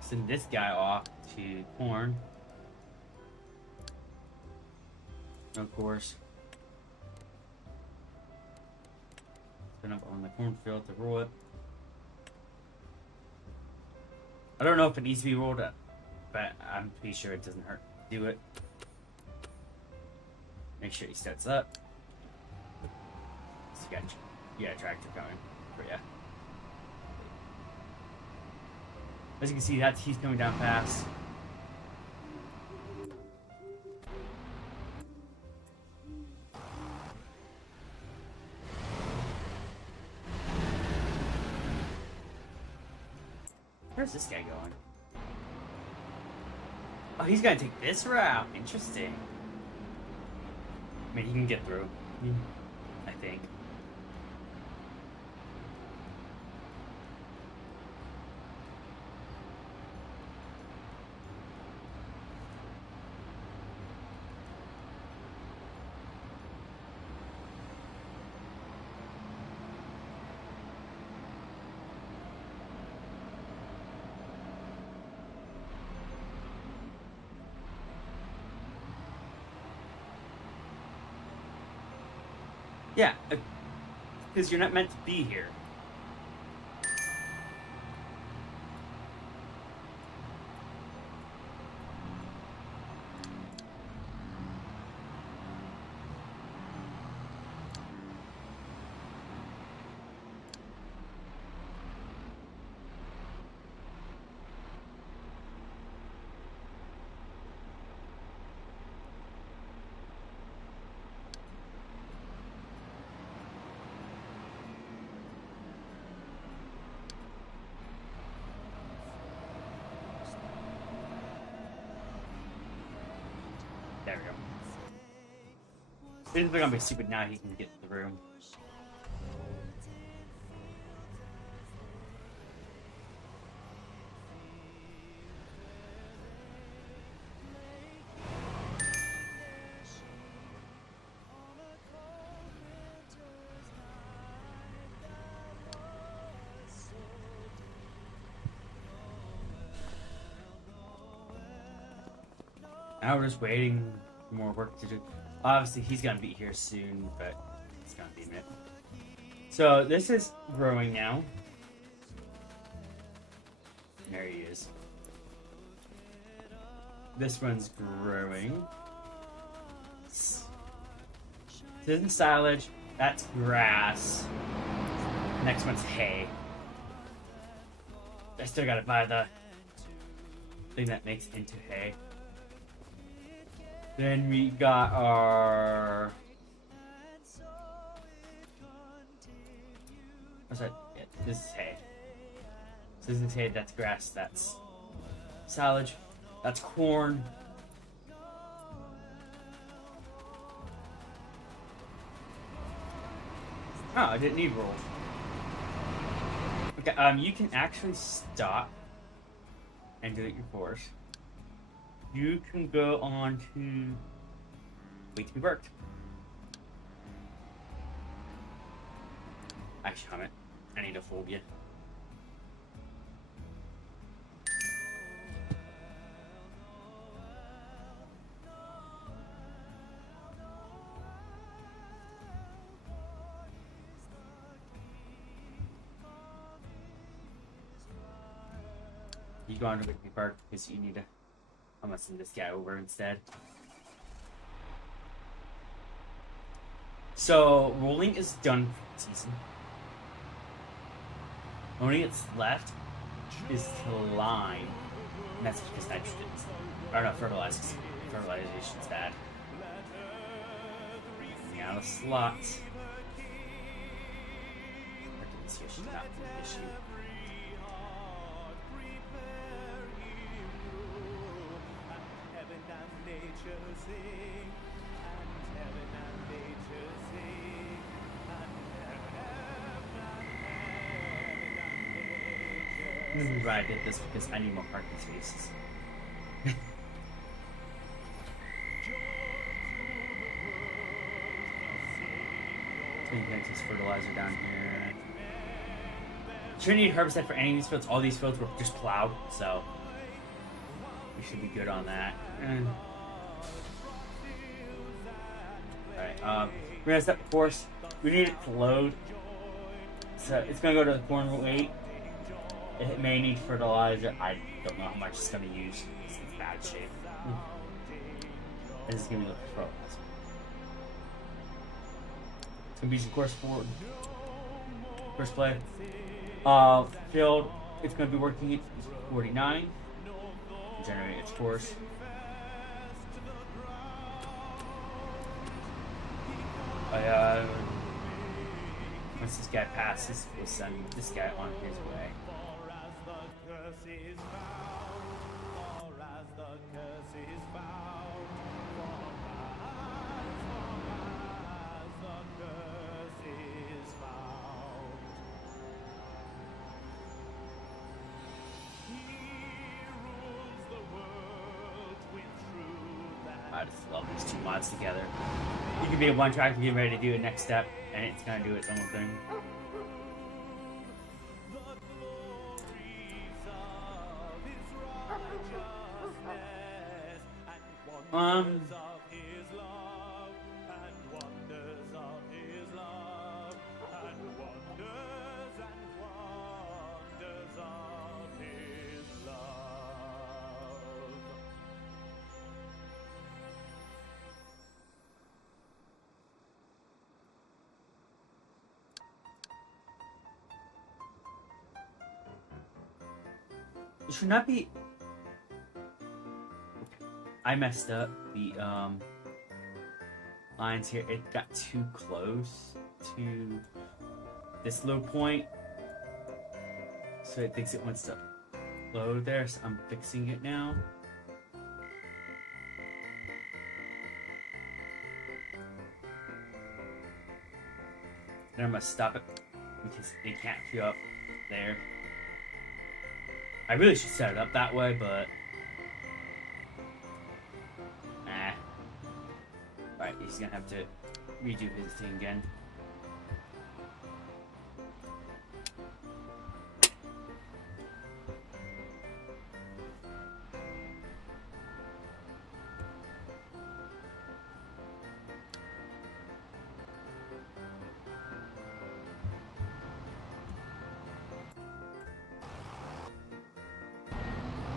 Send this guy off to corn. Of course. Spin up on the cornfield to roll it. I don't know if it needs to be rolled up, but I'm pretty sure it doesn't hurt to do it. Make sure he starts up. So you got a tractor coming for you. As you can see, that he's coming down fast. Where's this guy going? Oh, he's gonna take this route. Interesting. I mean, he can get through. I think. Yeah, because you're not meant to be here. There we go. It's gonna be stupid now. He can get to the room. Now we're just waiting for more work to do. Obviously, he's gonna be here soon, but it's gonna be a minute. So this is growing now. There he is. This one's growing. This isn't silage. That's grass. Next one's hay. I still gotta buy the thing that makes into hay. Then we got our... What's that? Yeah, this is hay. So this is hay, that's grass, that's silage, that's corn. Oh, I didn't need rolls. Okay, you can actually stop and delete your course. You can go on to wait to be worked. Actually, comment. I need a phobia. You go on to Whitney Park because you need to. I'm gonna send this guy over instead. So rolling is done for the season. Only it's left is to line, and that's because nitrogen, or not fertilization's bad. Out of slots. Fertilization not an issue. This is why I did this, because I need more parking spaces. So you can take this fertilizer down here. Shouldn't need herbicide for any of these fields. All these fields were just plowed, so we should be good on that. Alright, we're gonna set the course. We need it to load. So it's gonna go to the corn weight. It may need fertilizer. I don't know how much it's gonna use. It's in bad shape. This is gonna be the fertilizer. It's gonna be some course forward. First play. Field It's going to be working at 49. Generate its course. Once this guy passes, we'll send this guy on his way. I just love these two mods together. You can be a one track and get ready to do a next step, and it's gonna do its own thing. It should not be. I messed up the lines here. It got too close to this low point, so it thinks it wants to load there. So I'm fixing it now. Then I'm gonna stop it because it can't queue up there. I really should set it up that way, but Alright, he's gonna have to redo his thing again.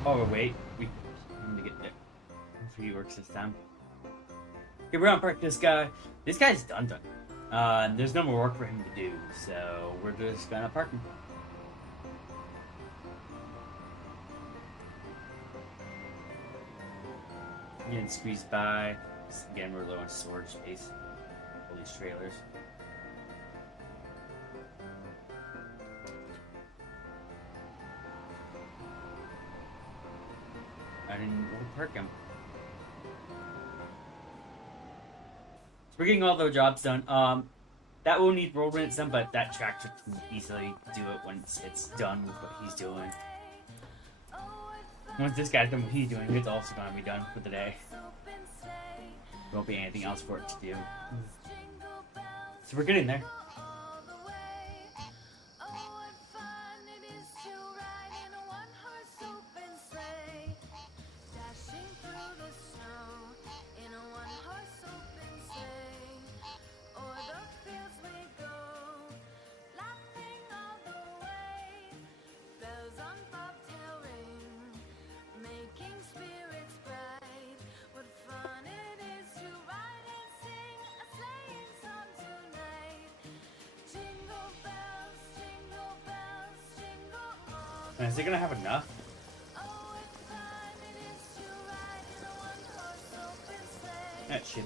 Oh wait, we need to get there. Hopefully he works this time. Okay, we're gonna park this guy. This guy's done. There's no more work for him to do, so we're just gonna park him. Getting squeezed by. Again, we're low on storage space. All these trailers. I didn't park him. So we're getting all the jobs done. That will need roll rinse done, but that tractor can easily do it once it's done with what he's doing. Once this guy's done what he's doing, it's also going to be done for the day. There won't be anything else for it to do. So we're getting there. Is it gonna have enough? That should.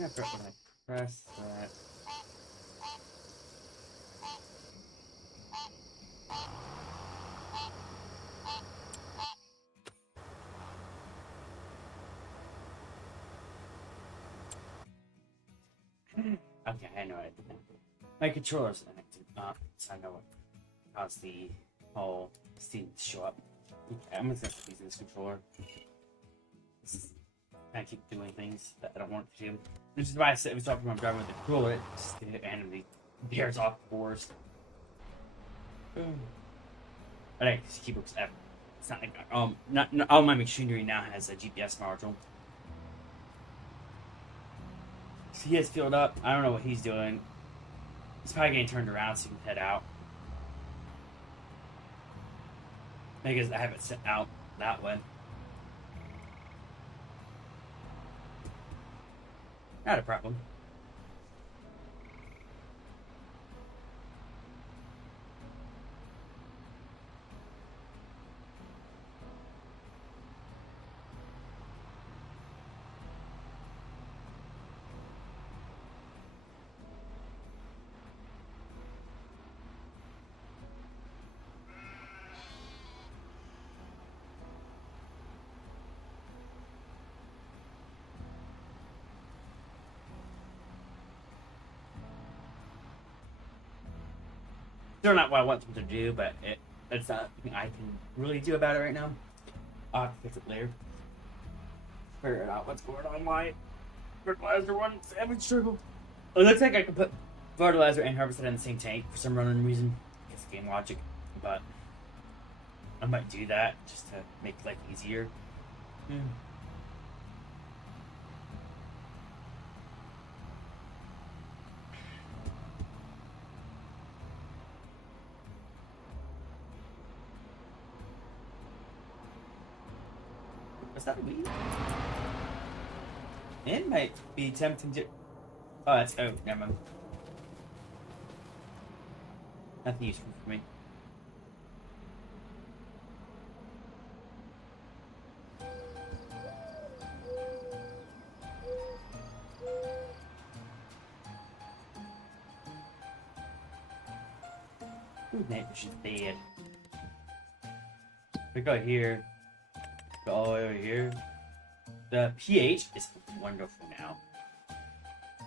Yeah, when I press that. Okay, I know what I did now. My controller's acting up, so I know what caused the whole steam to show up. Okay, I'm just gonna stop using this controller. I keep doing things that I don't want to do. Which is why I said I was talking about driving with the controller, it just randomly veers off course. But I just keep it. It's not like not all my machinery now has a GPS module. So he has filled up. I don't know what he's doing. He's probably getting turned around so he can head out. Because I have it set out that way. Not a problem. Still not what I want them to do, but it's not something I can really do about it right now. I'll have to fix it later. Figure out what's going on. My fertilizer one's having struggle. It looks like I can put fertilizer and herbicide in the same tank for some random reason. It's game logic, but I might do that just to make life easier. Is that a weed? It might be tempting to. Oh, that's. Oh, never mind. Nothing useful for me. Ooh, night vision's bad. We go here. Go all the way over here. The pH is wonderful now.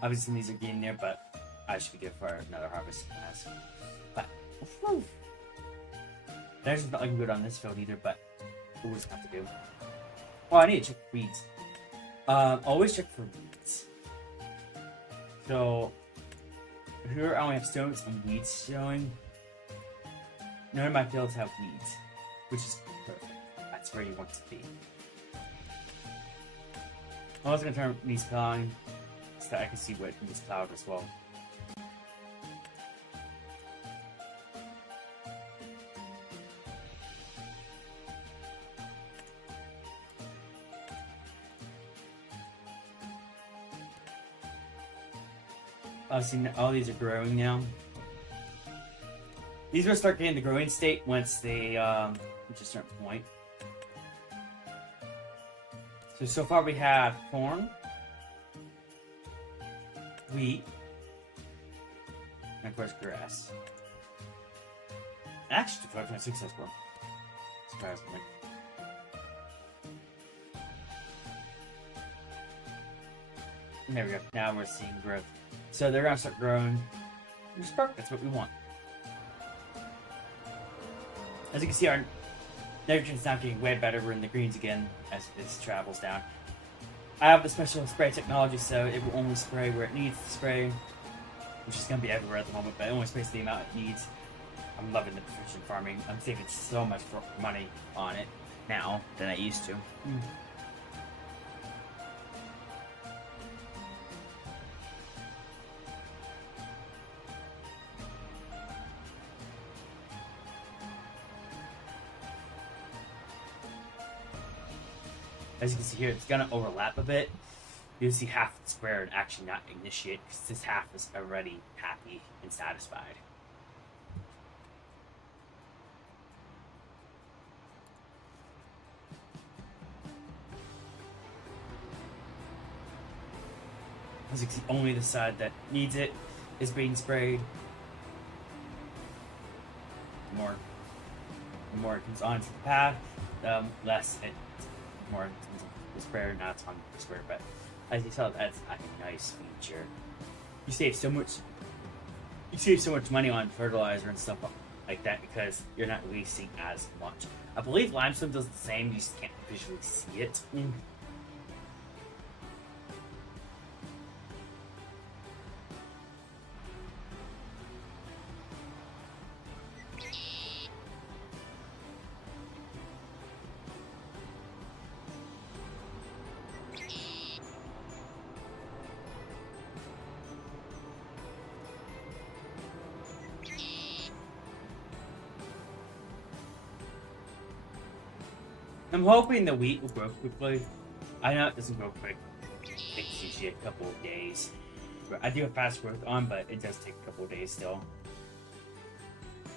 Obviously, these are getting there, but I should be good for another harvest class. But whew. There's not looking good on this field either, but we'll just have to do. Oh, I need to check for weeds. Always check for weeds. So here I only have stones and weeds showing. None of my fields have weeds, which is perfect. That's where you want to be. I'm also going to turn these on so that I can see what in this cloud as well. See, all these are growing now. These will start getting the growing state once they reach a certain point. So far we have corn, wheat, and of course grass. Actually, 5.6 as well. Surprisingly. And there we go. Now we're seeing growth. So they're gonna start growing. Which is perfect. That's what we want. As you can see, our nitrogen's now getting way better. We're in the greens again as this travels down. I have the special spray technology, so it will only spray where it needs to spray, which is going to be everywhere at the moment, but it only sprays the amount it needs. I'm loving the precision farming. I'm saving so much money on it now than I used to. As you can see here, it's going to overlap a bit. You'll see half the square and actually not initiate because this half is already happy and satisfied. As you can see, only the side that needs it is being sprayed. The more it comes onto the pad, less it more the sprayer. Now it's on the sprayer, but as you saw, that's a nice feature. You save so much. You save so much money on fertilizer and stuff like that because you're not wasting as much. I believe limestone does the same. You just can't visually see it. I'm hoping the wheat will grow quickly. I know it doesn't grow quick. It takes usually a couple of days. I do have fast growth on, but it does take a couple of days still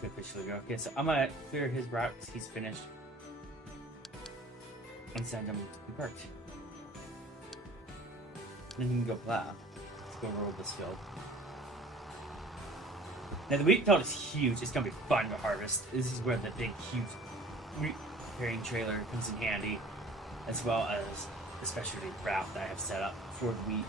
to officially grow. Okay, so I'm gonna clear his route because he's finished and send him to the park. Then he can go plow. Let's go roll this field. Now the wheat field is huge. It's gonna be fun to harvest. This is where the big, huge wheat carrying trailer comes in handy, as well as the specialty route that I have set up for the wheat.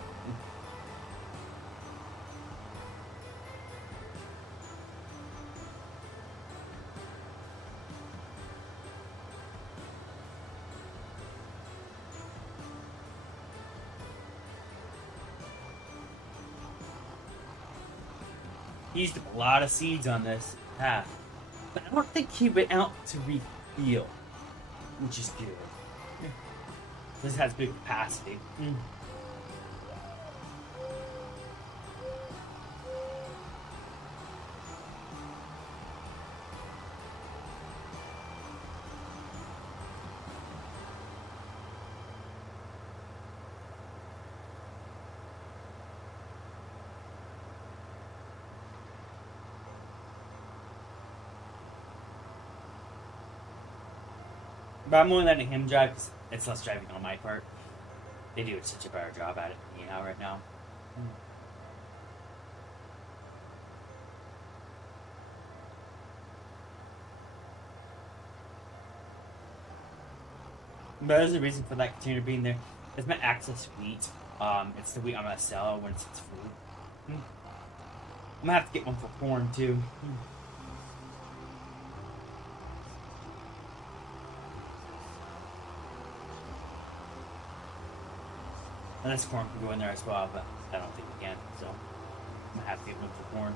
He used a lot of seeds on this path, but I don't think he went out to refill, which is good. This has good capacity. But I'm only letting him drive because it's less driving on my part. They do such a better job at it than me now right now. But there's a reason for that container being there. It's my access wheat. It's the wheat I'm gonna sell when it's full. I'm gonna have to get one for corn too. Unless corn can go in there as well, but I don't think we can, so I'm gonna have to get one for corn.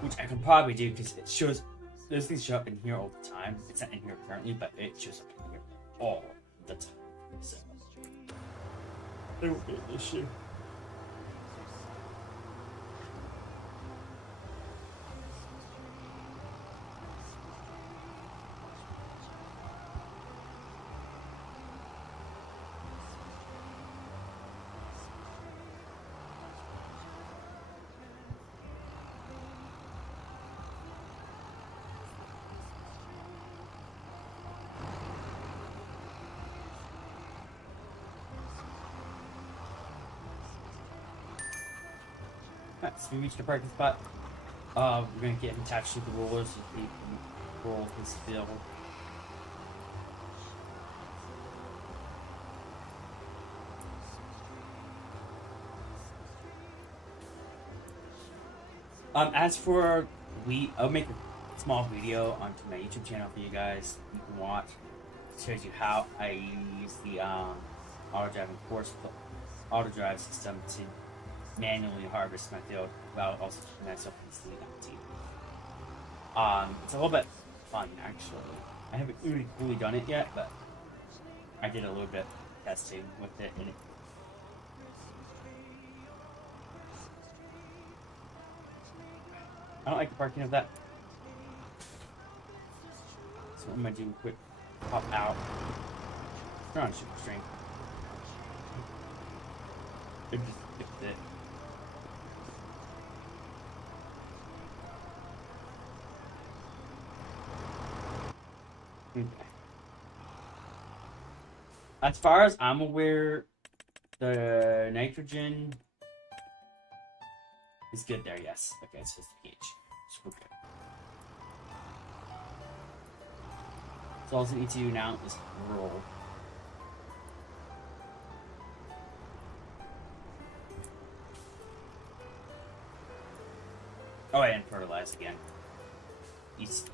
Which I can probably do because it shows, those things show up in here all the time. It's not in here currently, but it shows up in here all the time. So, it won't be an issue. Alright, so we reached the parking spot. We're gonna get him attached to the rollers so he can roll his field. As for wheat, I'll make a small video onto my YouTube channel for you guys. You can watch. It shows you how I use the auto driving auto drive system to manually harvest my field while also keeping myself from sleep empty. It's a little bit fun actually. I haven't really fully done it yet, but I did a little bit of testing with it and I don't like the parking of that. So what I'm gonna do a quick pop out. Turn on super string. It just skipped it. Okay. As far as I'm aware, The nitrogen is good there, yes. Okay, it's just pH. Super good. So all we need to do now is roll. Oh, and fertilize again. East.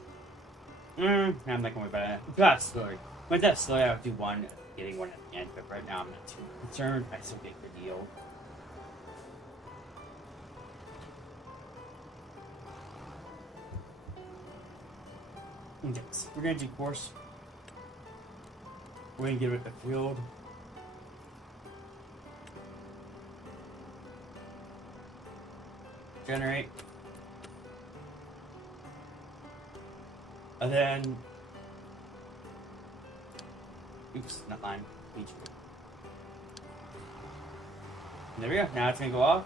I'm not going about it. That's slowly. When that's slowly, I would do one, getting one at the end, but right now I'm not too concerned. I still get good deal. Okay, so we're gonna do course. We're gonna give it a field. Generate. And then, oops, not mine. There we go. Now it's gonna go off.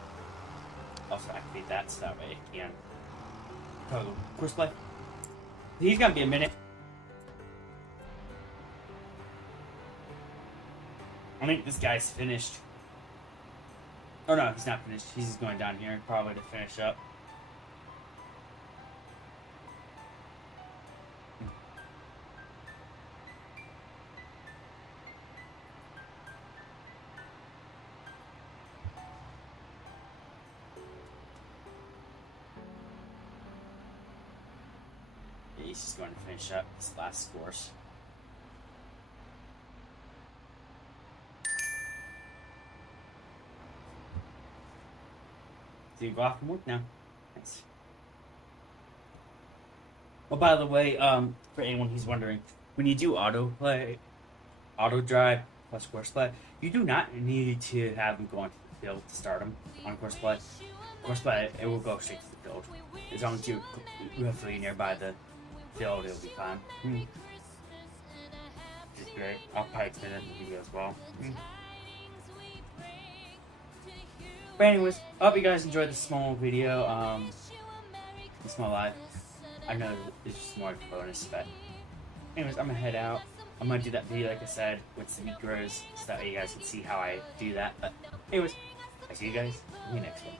Also activate that so that way it can toggle course play. He's gonna be a minute. I think this guy's finished. Oh no, he's not finished. He's just going down here probably to finish up. He's just going to finish up this last course. So you go off and work now. Nice. Oh, by the way, for anyone who's wondering, when you do auto drive plus course play, you do not need to have them go onto the field to start them on course play. Course play, it will go straight to the field. As long as you're roughly nearby the field, it'll be fine. Which is great. I'll probably explain that in the video as well. But anyways, I hope you guys enjoyed this small video. This small live. I know it's just more of a bonus, but anyways, I'm gonna head out. I'm gonna do that video, like I said, with some micros, so that way you guys can see how I do that. But anyways, I see you guys in the next one.